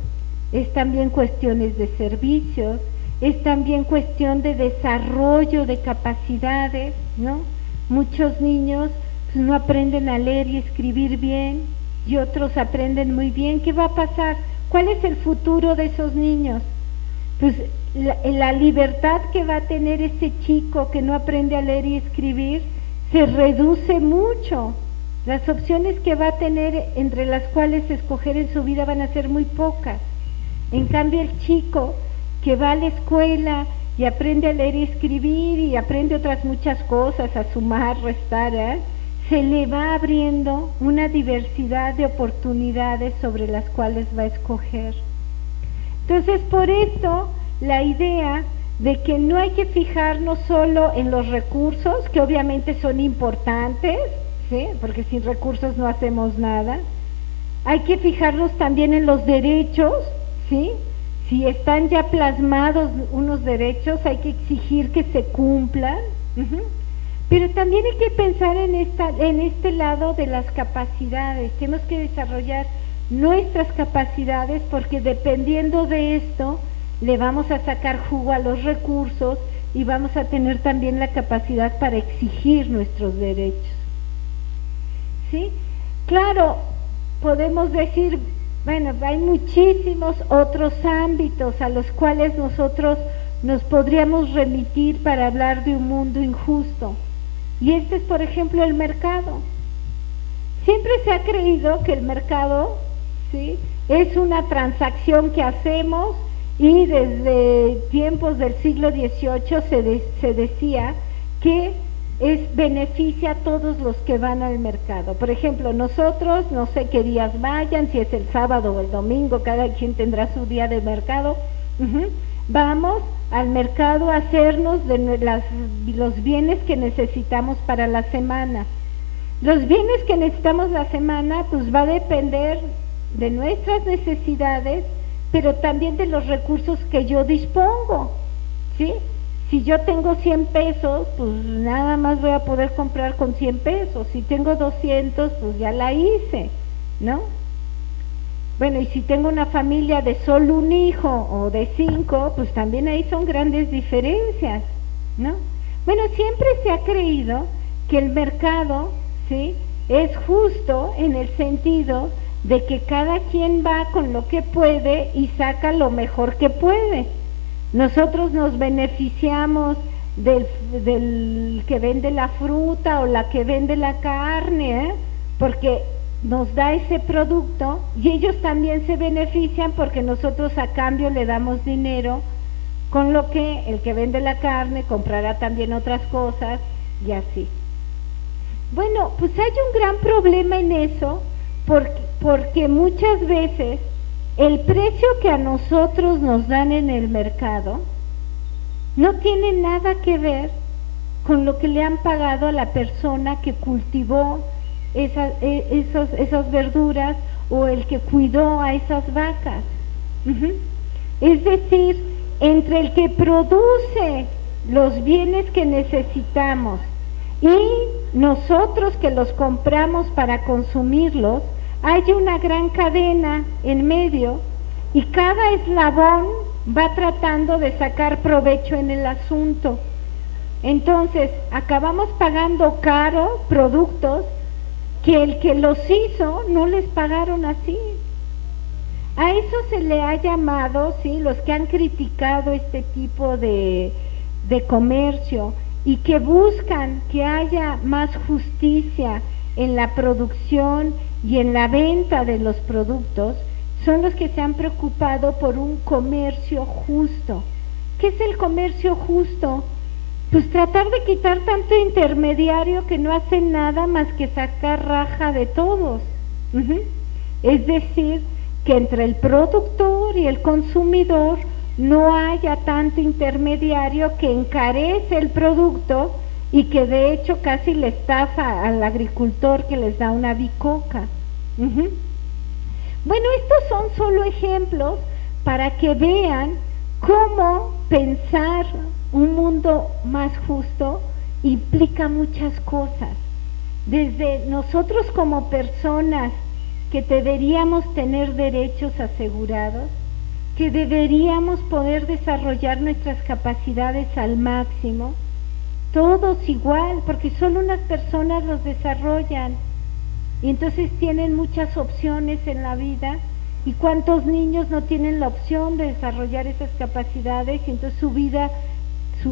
es también cuestiones de servicios, es también cuestión de desarrollo de capacidades, ¿no? Muchos niños pues, no aprenden a leer y escribir bien y otros aprenden muy bien. ¿Qué va a pasar? ¿Cuál es el futuro de esos niños? Pues la libertad que va a tener ese chico que no aprende a leer y escribir se reduce mucho. Las opciones que va a tener entre las cuales escoger en su vida van a ser muy pocas. En cambio, el chico que va a la escuela y aprende a leer y escribir y aprende otras muchas cosas, a sumar, restar, se le va abriendo una diversidad de oportunidades sobre las cuales va a escoger. Entonces, por esto, la idea de que no hay que fijarnos solo en los recursos, que obviamente son importantes, ¿sí? Porque sin recursos no hacemos nada. Hay que fijarnos también en los derechos, ¿sí? Si están ya plasmados unos derechos, hay que exigir que se cumplan. Pero también hay que pensar en este lado de las capacidades. Tenemos que desarrollar nuestras capacidades, porque dependiendo de esto le vamos a sacar jugo a los recursos y vamos a tener también la capacidad para exigir nuestros derechos. ¿Sí? Claro, podemos decir, bueno, hay muchísimos otros ámbitos a los cuales nosotros nos podríamos remitir para hablar de un mundo injusto. Y este es, por ejemplo, el mercado. Siempre se ha creído que el mercado, ¿sí?, es una transacción que hacemos, y desde tiempos del siglo XVIII se decía que beneficia a todos los que van al mercado. Por ejemplo, nosotros, no sé qué días vayan, si es el sábado o el domingo, cada quien tendrá su día de mercado, vamos al mercado a hacernos de los bienes que necesitamos para la semana. Los bienes que necesitamos la semana, pues va a depender de nuestras necesidades, pero también de los recursos que yo dispongo, ¿sí? Si yo tengo 100 pesos, pues nada más voy a poder comprar con 100 pesos. Si tengo 200, pues ya la hice, ¿no? Bueno, y si tengo una familia de solo un hijo o de 5, pues también ahí son grandes diferencias, ¿no? Bueno, siempre se ha creído que el mercado, ¿sí?, es justo en el sentido de que cada quien va con lo que puede y saca lo mejor que puede. Nosotros nos beneficiamos del que vende la fruta o la que vende la carne, porque nos da ese producto, y ellos también se benefician porque nosotros a cambio le damos dinero, con lo que el que vende la carne comprará también otras cosas y así. Bueno, pues hay un gran problema en eso, porque muchas veces el precio que a nosotros nos dan en el mercado no tiene nada que ver con lo que le han pagado a la persona que cultivó esas verduras o el que cuidó a esas vacas. Es decir, entre el que produce los bienes que necesitamos y nosotros que los compramos para consumirlos, hay una gran cadena en medio y cada eslabón va tratando de sacar provecho en el asunto. Entonces, acabamos pagando caro productos que el que los hizo no les pagaron así. A eso se le ha llamado, ¿sí?, los que han criticado este tipo de comercio y que buscan que haya más justicia en la producción y en la venta de los productos, son los que se han preocupado por un comercio justo. ¿Qué es el comercio justo? Pues tratar de quitar tanto intermediario que no hace nada más que sacar raja de todos. Es decir, que entre el productor y el consumidor no haya tanto intermediario que encarece el producto y que de hecho casi le estafa al agricultor que les da una bicoca. Bueno, estos son solo ejemplos para que vean cómo pensar un mundo más justo implica muchas cosas. Desde nosotros como personas que deberíamos tener derechos asegurados, que deberíamos poder desarrollar nuestras capacidades al máximo, todos igual, porque solo unas personas los desarrollan y entonces tienen muchas opciones en la vida. ¿Y cuántos niños no tienen la opción de desarrollar esas capacidades? Y entonces su vida,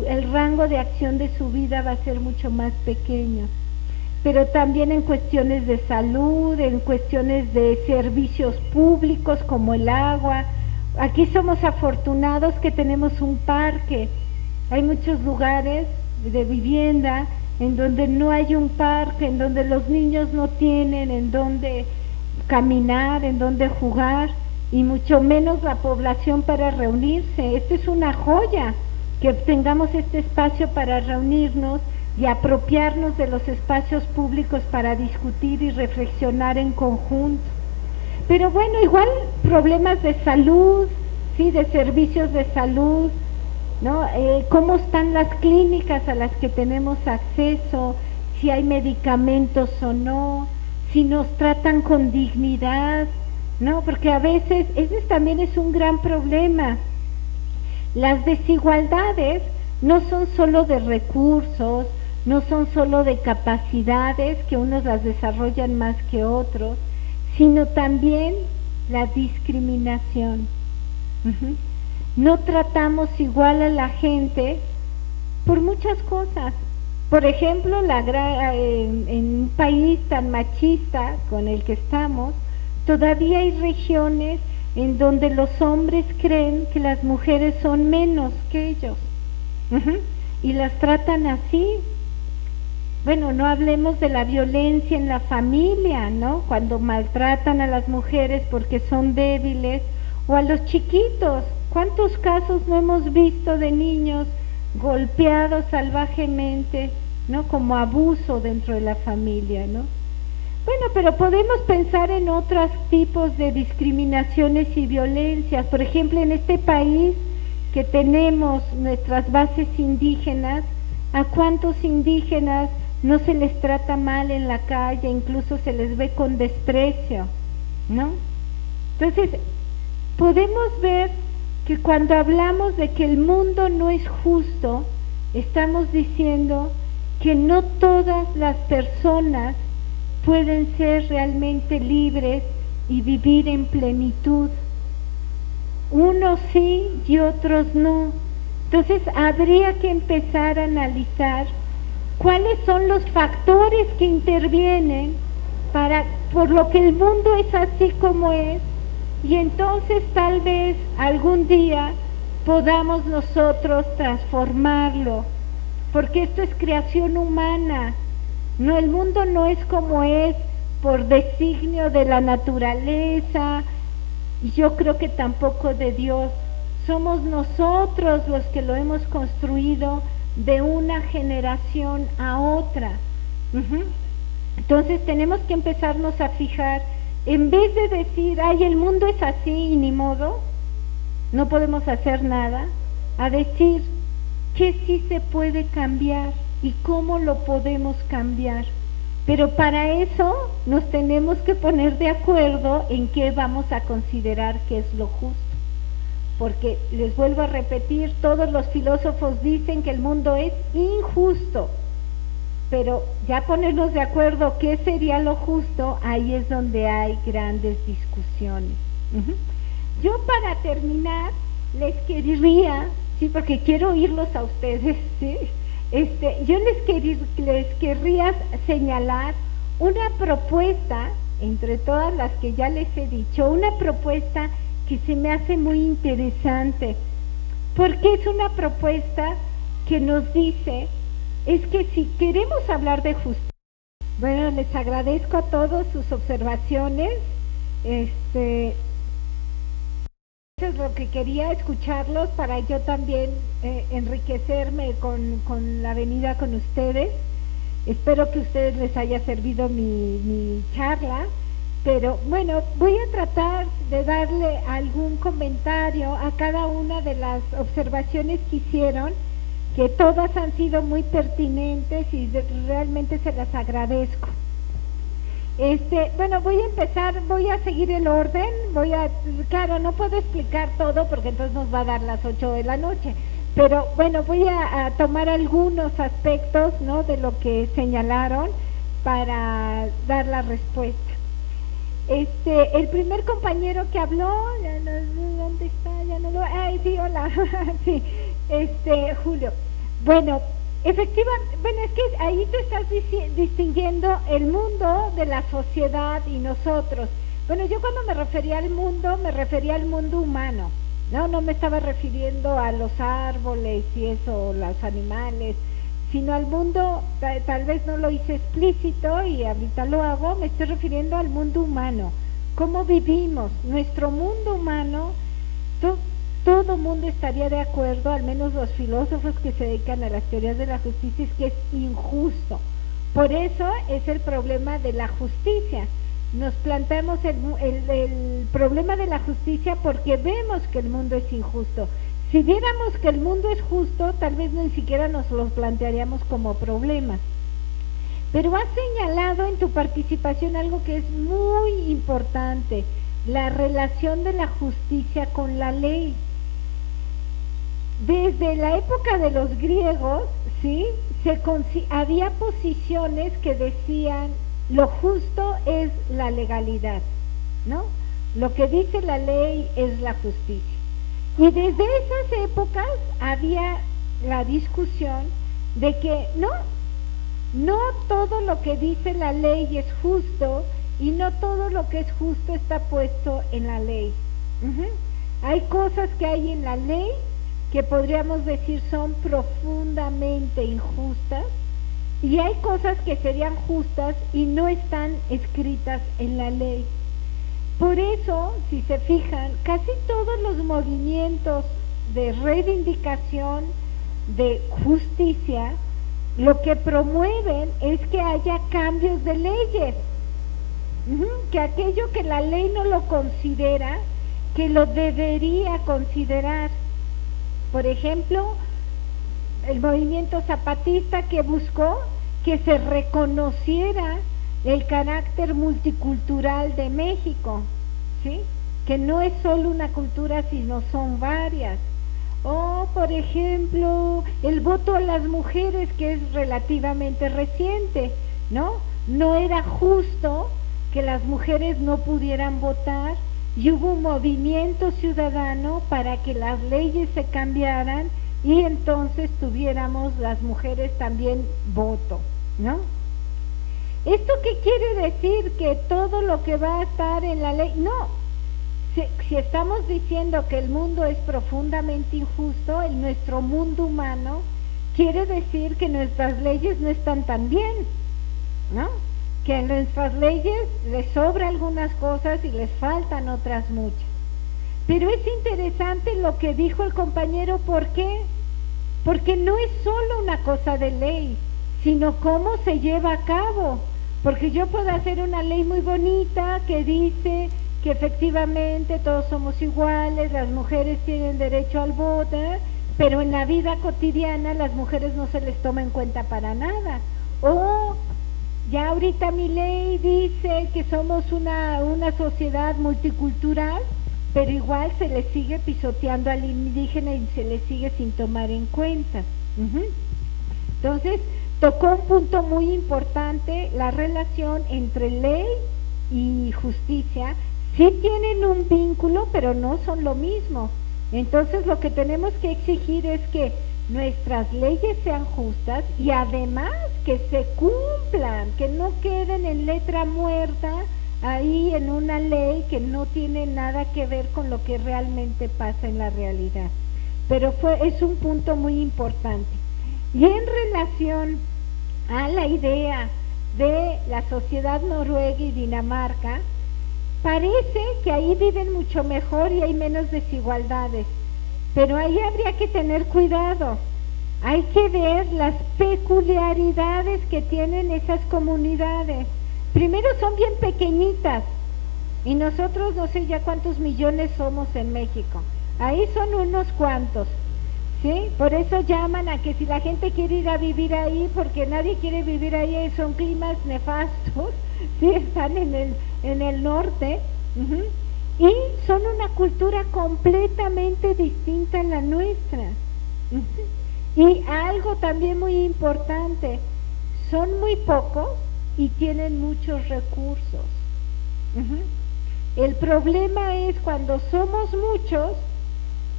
el rango de acción de su vida va a ser mucho más pequeño. Pero también en cuestiones de salud, en cuestiones de servicios públicos como el agua. Aquí somos afortunados que tenemos un parque. Hay muchos lugares de vivienda en donde no hay un parque, en donde los niños no tienen en donde caminar, en donde jugar, y mucho menos la población para reunirse. Esto es una joya, que tengamos este espacio para reunirnos y apropiarnos de los espacios públicos para discutir y reflexionar en conjunto. Pero bueno, igual problemas de salud, sí, de servicios de salud, ¿no? ¿Cómo están las clínicas a las que tenemos acceso? Si hay medicamentos o no, si nos tratan con dignidad, ¿no? Porque a veces ese también es un gran problema. Las desigualdades no son solo de recursos, no son solo de capacidades, que unos las desarrollan más que otros, sino también la discriminación. No tratamos igual a la gente por muchas cosas. Por ejemplo, en un país tan machista con el que estamos, todavía hay regiones en donde los hombres creen que las mujeres son menos que ellos, y las tratan así. Bueno, no hablemos de la violencia en la familia, ¿no? Cuando maltratan a las mujeres porque son débiles, o a los chiquitos. ¿Cuántos casos no hemos visto de niños golpeados salvajemente, ¿no? Como abuso dentro de la familia, ¿no? Bueno, pero podemos pensar en otros tipos de discriminaciones y violencias. Por ejemplo, en este país que tenemos nuestras bases indígenas, ¿a cuántos indígenas no se les trata mal en la calle, incluso se les ve con desprecio, ¿no? Entonces, podemos ver que cuando hablamos de que el mundo no es justo, estamos diciendo que no todas las personas pueden ser realmente libres y vivir en plenitud. Unos sí y otros no. Entonces habría que empezar a analizar cuáles son los factores que intervienen por lo que el mundo es así como es, y entonces tal vez algún día podamos nosotros transformarlo, porque esto es creación humana. No, el mundo no es como es por designio de la naturaleza, y yo creo que tampoco de Dios. Somos nosotros los que lo hemos construido de una generación a otra. Entonces tenemos que empezarnos a fijar, en vez de decir, ay, el mundo es así y ni modo, no podemos hacer nada, a decir que sí se puede cambiar y cómo lo podemos cambiar. Pero para eso nos tenemos que poner de acuerdo en qué vamos a considerar que es lo justo. Porque, les vuelvo a repetir, todos los filósofos dicen que el mundo es injusto, pero ya ponernos de acuerdo qué sería lo justo, ahí es donde hay grandes discusiones. Yo, para terminar, les querría, sí, porque quiero oírlos a ustedes, ¿sí? Yo les querría señalar una propuesta, entre todas las que ya les he dicho, una propuesta que se me hace muy interesante, porque es una propuesta que nos dice, es que si queremos hablar de justicia, bueno, les agradezco a todos sus observaciones, eso es lo que quería, escucharlos para yo también enriquecerme con la venida con ustedes. Espero que a ustedes les haya servido mi charla, pero bueno, voy a tratar de darle algún comentario a cada una de las observaciones que hicieron, que todas han sido muy pertinentes y realmente se las agradezco. Bueno, voy a empezar, voy a seguir el orden, claro, no puedo explicar todo porque entonces nos va a dar las 8 de la noche, pero bueno, voy a tomar algunos aspectos, ¿no?, de lo que señalaron para dar la respuesta. El primer compañero que habló, ya no sé dónde está, ya no lo, ay, sí, hola, sí, Julio. Bueno, efectivamente, bueno, es que ahí tú estás distinguiendo el mundo de la sociedad y nosotros. Bueno, yo cuando me refería al mundo, me refería al mundo humano, no me estaba refiriendo a los árboles y eso, los animales, sino al mundo, tal vez no lo hice explícito y ahorita lo hago, me estoy refiriendo al mundo humano, cómo vivimos, nuestro mundo humano, todo mundo estaría de acuerdo, al menos los filósofos que se dedican a las teorías de la justicia, es que es injusto. Por eso es el problema de la justicia. Nos planteamos el problema de la justicia porque vemos que el mundo es injusto. Si viéramos que el mundo es justo, tal vez ni siquiera nos lo plantearíamos como problema. Pero has señalado en tu participación algo que es muy importante, la relación de la justicia con la ley. Desde la época de los griegos, ¿sí?, había posiciones que decían lo justo es la legalidad, ¿no? Lo que dice la ley es la justicia. Y desde esas épocas había la discusión de que no todo lo que dice la ley es justo y no todo lo que es justo está puesto en la ley. Hay cosas que hay en la ley que podríamos decir son profundamente injustas y hay cosas que serían justas y no están escritas en la ley. Por eso, si se fijan, casi todos los movimientos de reivindicación de justicia lo que promueven es que haya cambios de leyes, que aquello que la ley no lo considera, que lo debería considerar. Por ejemplo, el movimiento zapatista que buscó que se reconociera el carácter multicultural de México, ¿sí?, que no es solo una cultura, sino son varias. O, por ejemplo, el voto a las mujeres, que es relativamente reciente, ¿no? No era justo que las mujeres no pudieran votar y hubo un movimiento ciudadano para que las leyes se cambiaran y entonces tuviéramos las mujeres también voto, ¿no? ¿Esto qué quiere decir? Que todo lo que va a estar en la ley, no. Si estamos diciendo que el mundo es profundamente injusto, en nuestro mundo humano, quiere decir que nuestras leyes no están tan bien, ¿no? Que en nuestras leyes les sobra algunas cosas y les faltan otras muchas. Pero es interesante lo que dijo el compañero, ¿por qué? Porque no es solo una cosa de ley, sino cómo se lleva a cabo. Porque yo puedo hacer una ley muy bonita que dice que efectivamente todos somos iguales, las mujeres tienen derecho al voto, pero en la vida cotidiana las mujeres no se les toma en cuenta para nada. O ya ahorita mi ley dice que somos una sociedad multicultural, pero igual se le sigue pisoteando al indígena y se le sigue sin tomar en cuenta. Entonces, tocó un punto muy importante, la relación entre ley y justicia. Sí tienen un vínculo, pero no son lo mismo. Entonces, lo que tenemos que exigir es que nuestras leyes sean justas y además que se cumplan, que no queden en letra muerta ahí en una ley que no tiene nada que ver con lo que realmente pasa en la realidad. Pero es un punto muy importante. Y en relación a la idea de la sociedad noruega y Dinamarca, parece que ahí viven mucho mejor y hay menos desigualdades, pero ahí habría que tener cuidado. Hay que ver las peculiaridades que tienen esas comunidades. Primero, son bien pequeñitas y nosotros no sé ya cuántos millones somos en México. Ahí son unos cuantos, ¿sí? Por eso llaman a que si la gente quiere ir a vivir ahí, porque nadie quiere vivir ahí, son climas nefastos, ¿sí? Están en el norte, y son una cultura completamente distinta a la nuestra. Y algo también muy importante, son muy pocos y tienen muchos recursos. El problema es cuando somos muchos,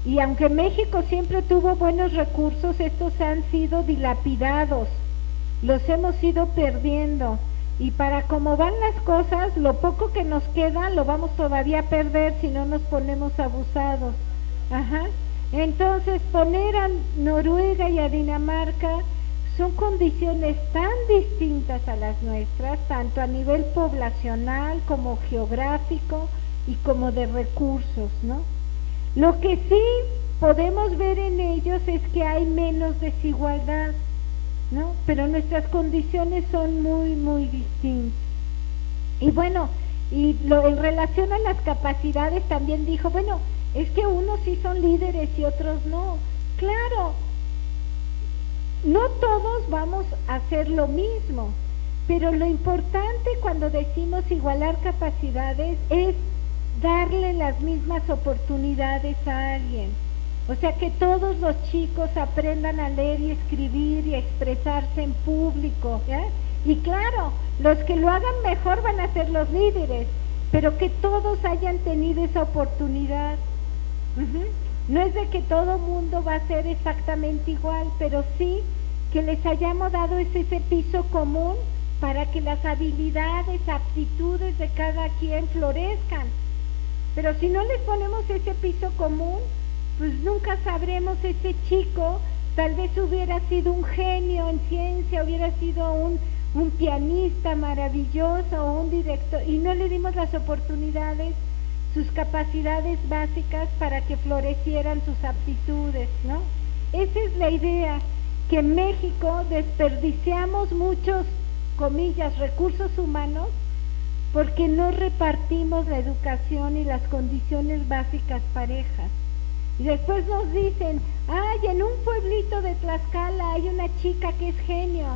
y aunque México siempre tuvo buenos recursos, estos han sido dilapidados, los hemos ido perdiendo, y para cómo van las cosas, lo poco que nos queda lo vamos todavía a perder si no nos ponemos abusados. Entonces, poner a Noruega y a Dinamarca son condiciones tan distintas a las nuestras, tanto a nivel poblacional como geográfico y como de recursos, ¿no? Lo que sí podemos ver en ellos es que hay menos desigualdad, ¿no? Pero nuestras condiciones son muy, muy distintas. Y bueno, en relación a las capacidades también dijo, bueno, es que unos sí son líderes y otros no. Claro, no todos vamos a hacer lo mismo, pero lo importante cuando decimos igualar capacidades es darle las mismas oportunidades a alguien. O sea, que todos los chicos aprendan a leer y escribir y a expresarse en público, ¿ya? Y claro, los que lo hagan mejor van a ser los líderes, pero que todos hayan tenido esa oportunidad. No es de que todo mundo va a ser exactamente igual, pero sí que les hayamos dado ese piso común para que las habilidades, aptitudes de cada quien florezcan. Pero si no les ponemos ese piso común, pues nunca sabremos. Ese chico tal vez hubiera sido un genio en ciencia, hubiera sido un pianista maravilloso o un director, y no le dimos las oportunidades, sus capacidades básicas para que florecieran sus aptitudes, ¿no? Esa es la idea, que en México desperdiciamos muchos, comillas, recursos humanos porque no repartimos la educación y las condiciones básicas parejas. Y después nos dicen, ay, en un pueblito de Tlaxcala hay una chica que es genio.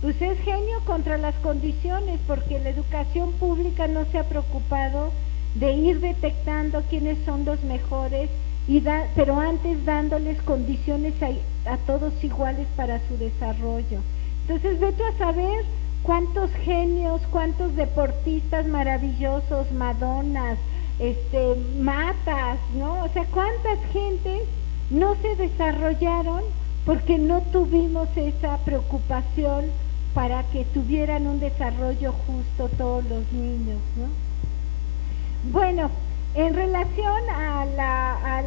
Pues es genio contra las condiciones, porque la educación pública no se ha preocupado de ir detectando quiénes son los mejores, pero antes dándoles condiciones a todos iguales para su desarrollo. Entonces vete a saber cuántos genios, cuántos deportistas maravillosos, Madonas, Matas, ¿no? O sea, cuántas gentes no se desarrollaron porque no tuvimos esa preocupación para que tuvieran un desarrollo justo todos los niños, ¿no? Bueno, en relación a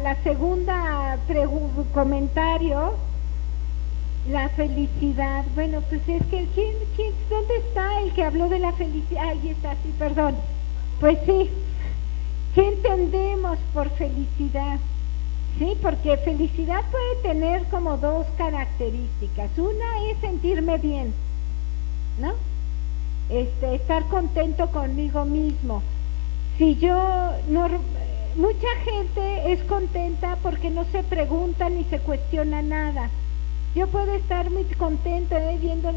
la segunda comentario, la felicidad. Bueno, pues es que ¿dónde está el que habló de la felicidad? Ahí está, sí, perdón. Pues sí, ¿qué entendemos por felicidad? Sí, porque felicidad puede tener como dos características. Una es sentirme bien, ¿no? Estar contento conmigo mismo. Si yo no, mucha gente es contenta porque no se pregunta ni se cuestiona nada. Yo puedo estar muy contenta viendo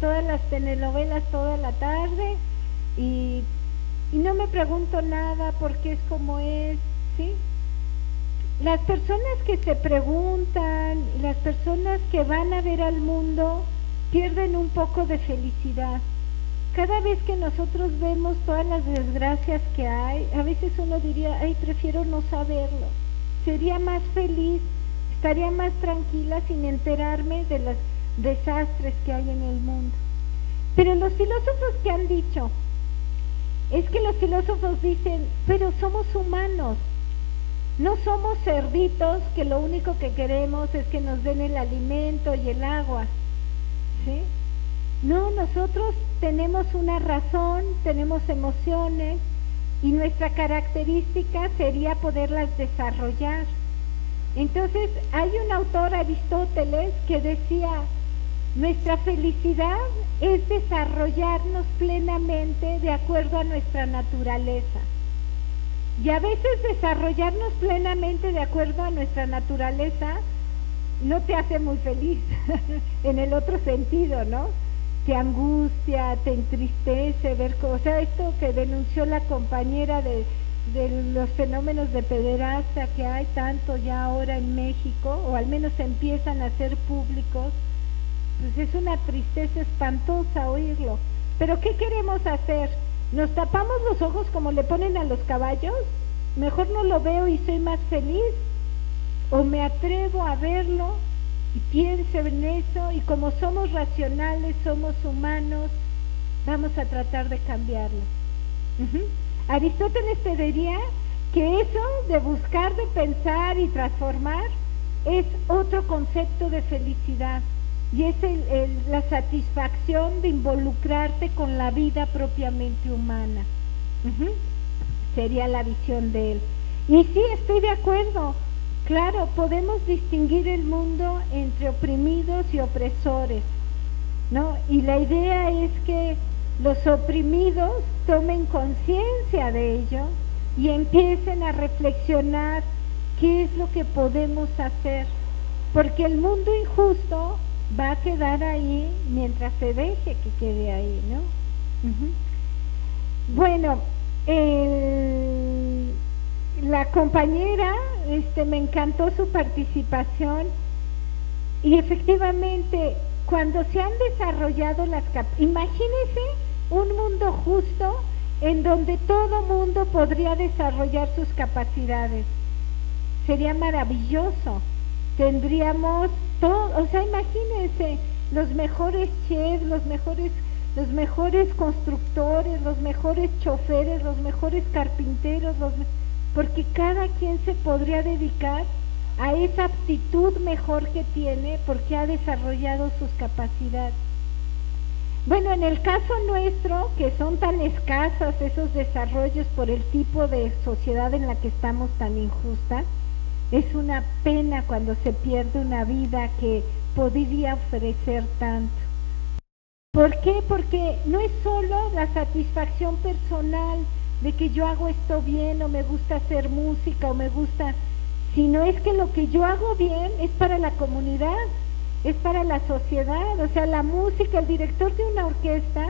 todas las telenovelas toda la tarde y no me pregunto nada porque es como es, ¿sí? Las personas que se preguntan, las personas que van a ver al mundo, pierden un poco de felicidad. Cada vez que nosotros vemos todas las desgracias que hay, a veces uno diría, ay, prefiero no saberlo. Sería más feliz, estaría más tranquila sin enterarme de los desastres que hay en el mundo. Pero los filósofos que han dicho, es que los filósofos dicen, pero somos humanos, no somos cerditos que lo único que queremos es que nos den el alimento y el agua, ¿sí? No, nosotros tenemos una razón, tenemos emociones y nuestra característica sería poderlas desarrollar. Entonces, hay un autor, Aristóteles, que decía, nuestra felicidad es desarrollarnos plenamente de acuerdo a nuestra naturaleza. Y a veces desarrollarnos plenamente de acuerdo a nuestra naturaleza no te hace muy feliz, en el otro sentido, ¿no? Te angustia, te entristece ver cosas. O sea, esto que denunció la compañera de los fenómenos de pederastia que hay tanto ya ahora en México, o al menos empiezan a ser públicos, pues es una tristeza espantosa oírlo. Pero ¿qué queremos hacer? ¿Nos tapamos los ojos como le ponen a los caballos? Mejor no lo veo y soy más feliz. ¿O me atrevo a verlo y pienso en eso, y como somos racionales, somos humanos, vamos a tratar de cambiarlo? Aristóteles te diría que eso de buscar, de pensar y transformar es otro concepto de felicidad. y es la satisfacción de involucrarte con la vida propiamente humana. Uh-huh. Sería la visión de él. Y sí, estoy de acuerdo. Claro, podemos distinguir el mundo entre oprimidos y opresores, ¿no? Y la idea es que los oprimidos tomen conciencia de ello y empiecen a reflexionar qué es lo que podemos hacer, porque el mundo injusto va a quedar ahí mientras se deje que quede ahí, ¿no? Uh-huh. Bueno, la compañera, me encantó su participación, y efectivamente cuando se han desarrollado imagínense un mundo justo en donde todo mundo podría desarrollar sus capacidades. Sería maravilloso. Tendríamos todo, o sea, imagínense los mejores chefs, los mejores constructores, los mejores choferes, los mejores carpinteros, porque cada quien se podría dedicar a esa aptitud mejor que tiene porque ha desarrollado sus capacidades. Bueno, en el caso nuestro, que son tan escasos esos desarrollos por el tipo de sociedad en la que estamos tan injusta, es una pena cuando se pierde una vida que podría ofrecer tanto. ¿Por qué? Porque no es solo la satisfacción personal de que yo hago esto bien, o me gusta hacer música, o me gusta, sino es que lo que yo hago bien es para la comunidad, es para la sociedad. O sea, la música, el director de una orquesta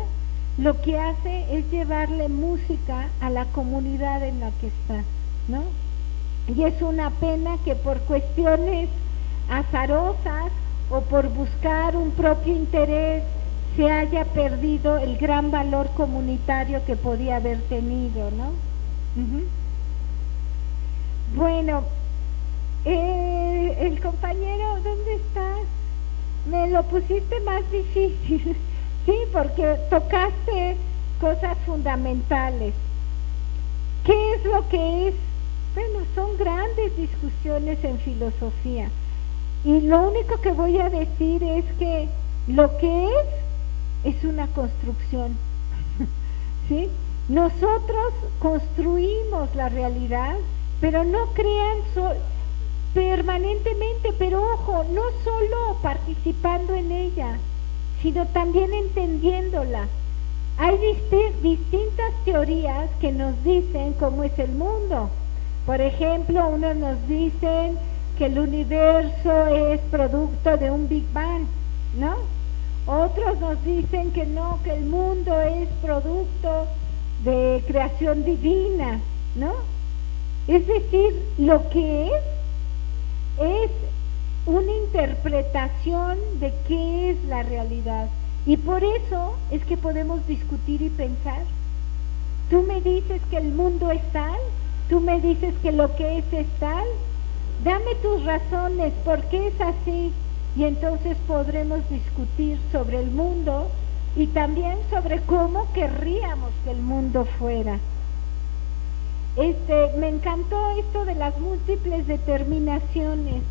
lo que hace es llevarle música a la comunidad en la que está, ¿no? Y es una pena que por cuestiones azarosas o por buscar un propio interés se haya perdido el gran valor comunitario que podía haber tenido, ¿no? Uh-huh. Bueno, el compañero, ¿dónde estás? Me lo pusiste más difícil, sí, porque tocaste cosas fundamentales. ¿Qué es lo que es? Bueno, son grandes discusiones en filosofía, y lo único que voy a decir es que lo que es una construcción, ¿sí? Nosotros construimos la realidad, pero no crean permanentemente, pero ojo, no solo participando en ella, sino también entendiéndola. Hay distintas teorías que nos dicen cómo es el mundo. Por ejemplo, unos nos dicen que el universo es producto de un Big Bang, ¿no? Otros nos dicen que no, que el mundo es producto de creación divina, ¿no? Es decir, lo que es una interpretación de qué es la realidad, y por eso es que podemos discutir y pensar. Tú me dices que el mundo es tal, tú me dices que lo que es tal, dame tus razones, ¿por qué es así? Y entonces podremos discutir sobre el mundo y también sobre cómo querríamos que el mundo fuera. Me encantó esto de las múltiples determinaciones.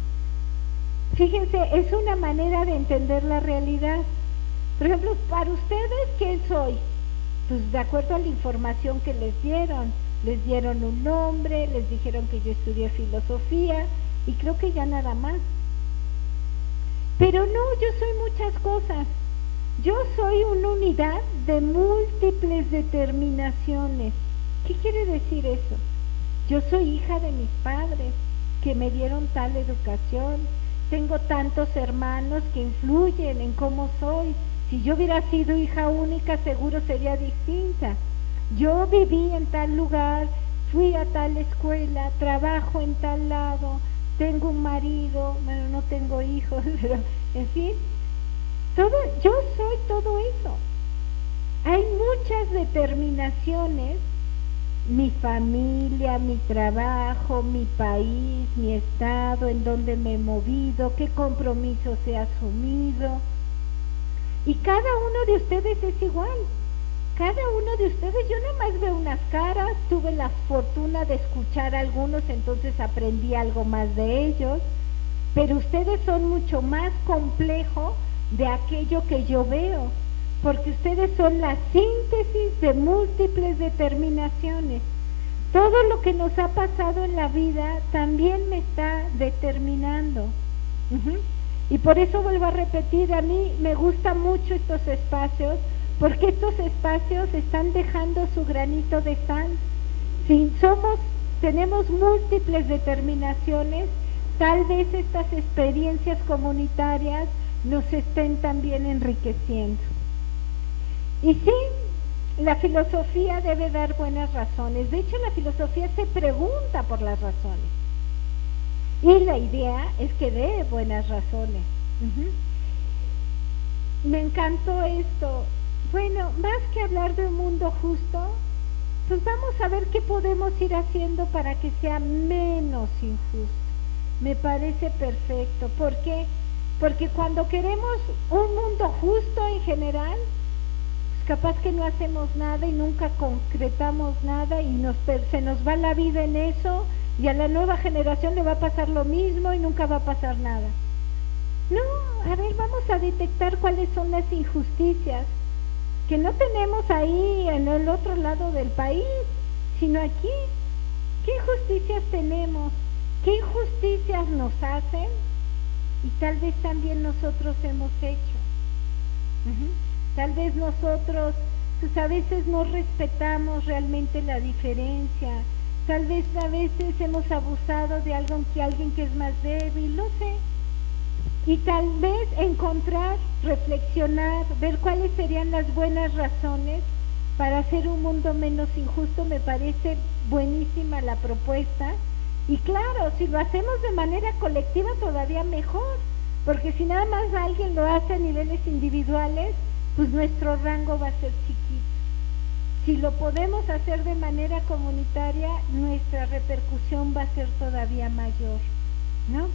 Fíjense, es una manera de entender la realidad. Por ejemplo, para ustedes, ¿qué soy? Pues de acuerdo a la información que les dieron un nombre, les dijeron que yo estudié filosofía, y creo que ya nada más. Pero no, yo soy muchas cosas. Yo soy una unidad de múltiples determinaciones. ¿Qué quiere decir eso? Yo soy hija de mis padres, que me dieron tal educación. Tengo tantos hermanos que influyen en cómo soy. Si yo hubiera sido hija única, seguro sería distinta. Yo viví en tal lugar, fui a tal escuela, trabajo en tal lado, tengo un marido, bueno, no tengo hijos, pero en fin, yo soy todo eso. Hay muchas determinaciones: mi familia, mi trabajo, mi país, mi estado, en donde me he movido, qué compromisos he asumido. Y cada uno de ustedes es igual. Cada uno de ustedes, yo nomás veo unas caras, tuve la fortuna de escuchar a algunos, entonces aprendí algo más de ellos, pero ustedes son mucho más complejos de aquello que yo veo, porque ustedes son la síntesis de múltiples determinaciones. Todo lo que nos ha pasado en la vida también me está determinando. Y por eso vuelvo a repetir, a mí me gustan mucho estos espacios, porque estos espacios están dejando su granito de sal. Si tenemos múltiples determinaciones, tal vez estas experiencias comunitarias nos estén también enriqueciendo. Y sí, la filosofía debe dar buenas razones. De hecho, la filosofía se pregunta por las razones. Y la idea es que dé buenas razones. Me encantó esto. Bueno, más que hablar de un mundo justo, pues vamos a ver qué podemos ir haciendo para que sea menos injusto. Me parece perfecto. ¿Por qué? Porque cuando queremos un mundo justo en general, capaz que no hacemos nada y nunca concretamos nada y se nos va la vida en eso, y a la nueva generación le va a pasar lo mismo y nunca va a pasar nada. No, a ver, vamos a detectar cuáles son las injusticias que no tenemos ahí en el otro lado del país, sino aquí. ¿Qué injusticias tenemos? ¿Qué injusticias nos hacen? Y tal vez también nosotros hemos hecho. Tal vez nosotros, pues a veces no respetamos realmente la diferencia, tal vez a veces hemos abusado de alguien que es más débil, no sé. Y tal vez encontrar, reflexionar, ver cuáles serían las buenas razones para hacer un mundo menos injusto. Me parece buenísima la propuesta. Y claro, si lo hacemos de manera colectiva todavía mejor, porque si nada más alguien lo hace a niveles individuales, pues nuestro rango va a ser chiquito. Si lo podemos hacer de manera comunitaria, nuestra repercusión va a ser todavía mayor, ¿no?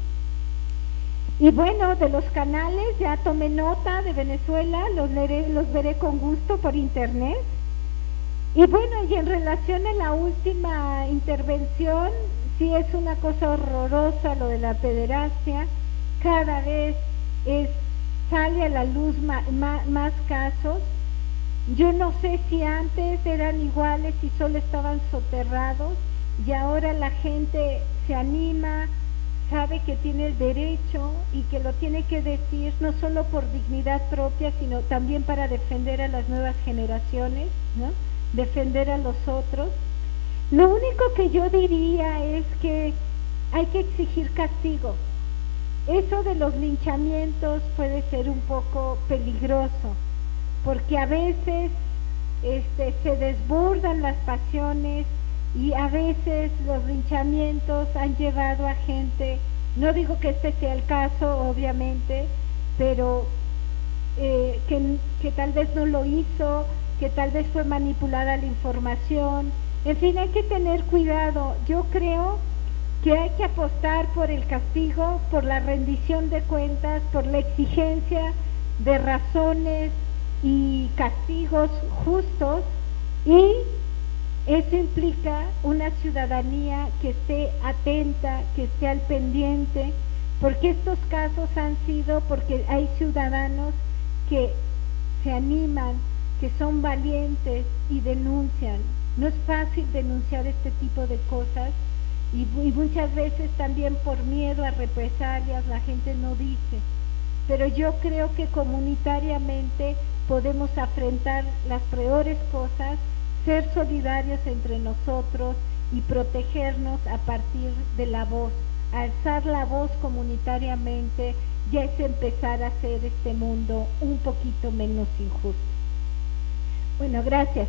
Y bueno, de los canales ya tomé nota de Venezuela, los veré con gusto por internet. Y bueno, y en relación a la última intervención, sí es una cosa horrorosa lo de la pederastia, cada vez sale a la luz más casos. Yo no sé si antes eran iguales y solo estaban soterrados, y ahora la gente se anima, sabe que tiene el derecho y que lo tiene que decir, no solo por dignidad propia, sino también para defender a las nuevas generaciones, ¿no? Defender a los otros. Lo único que yo diría es que hay que exigir castigo. Eso de los linchamientos puede ser un poco peligroso, porque a veces se desbordan las pasiones, y a veces los linchamientos han llevado a gente, no digo que este sea el caso obviamente, pero que tal vez no lo hizo, que tal vez fue manipulada la información. En fin, hay que tener cuidado. Yo creo que hay que apostar por el castigo, por la rendición de cuentas, por la exigencia de razones y castigos justos, y eso implica una ciudadanía que esté atenta, que esté al pendiente, porque estos casos han sido porque hay ciudadanos que se animan, que son valientes y denuncian. No es fácil denunciar este tipo de cosas, y muchas veces también por miedo a represalias la gente no dice, pero yo creo que comunitariamente podemos afrontar las peores cosas, ser solidarios entre nosotros y protegernos a partir de la voz. Alzar la voz comunitariamente ya es empezar a hacer este mundo un poquito menos injusto. Bueno, gracias.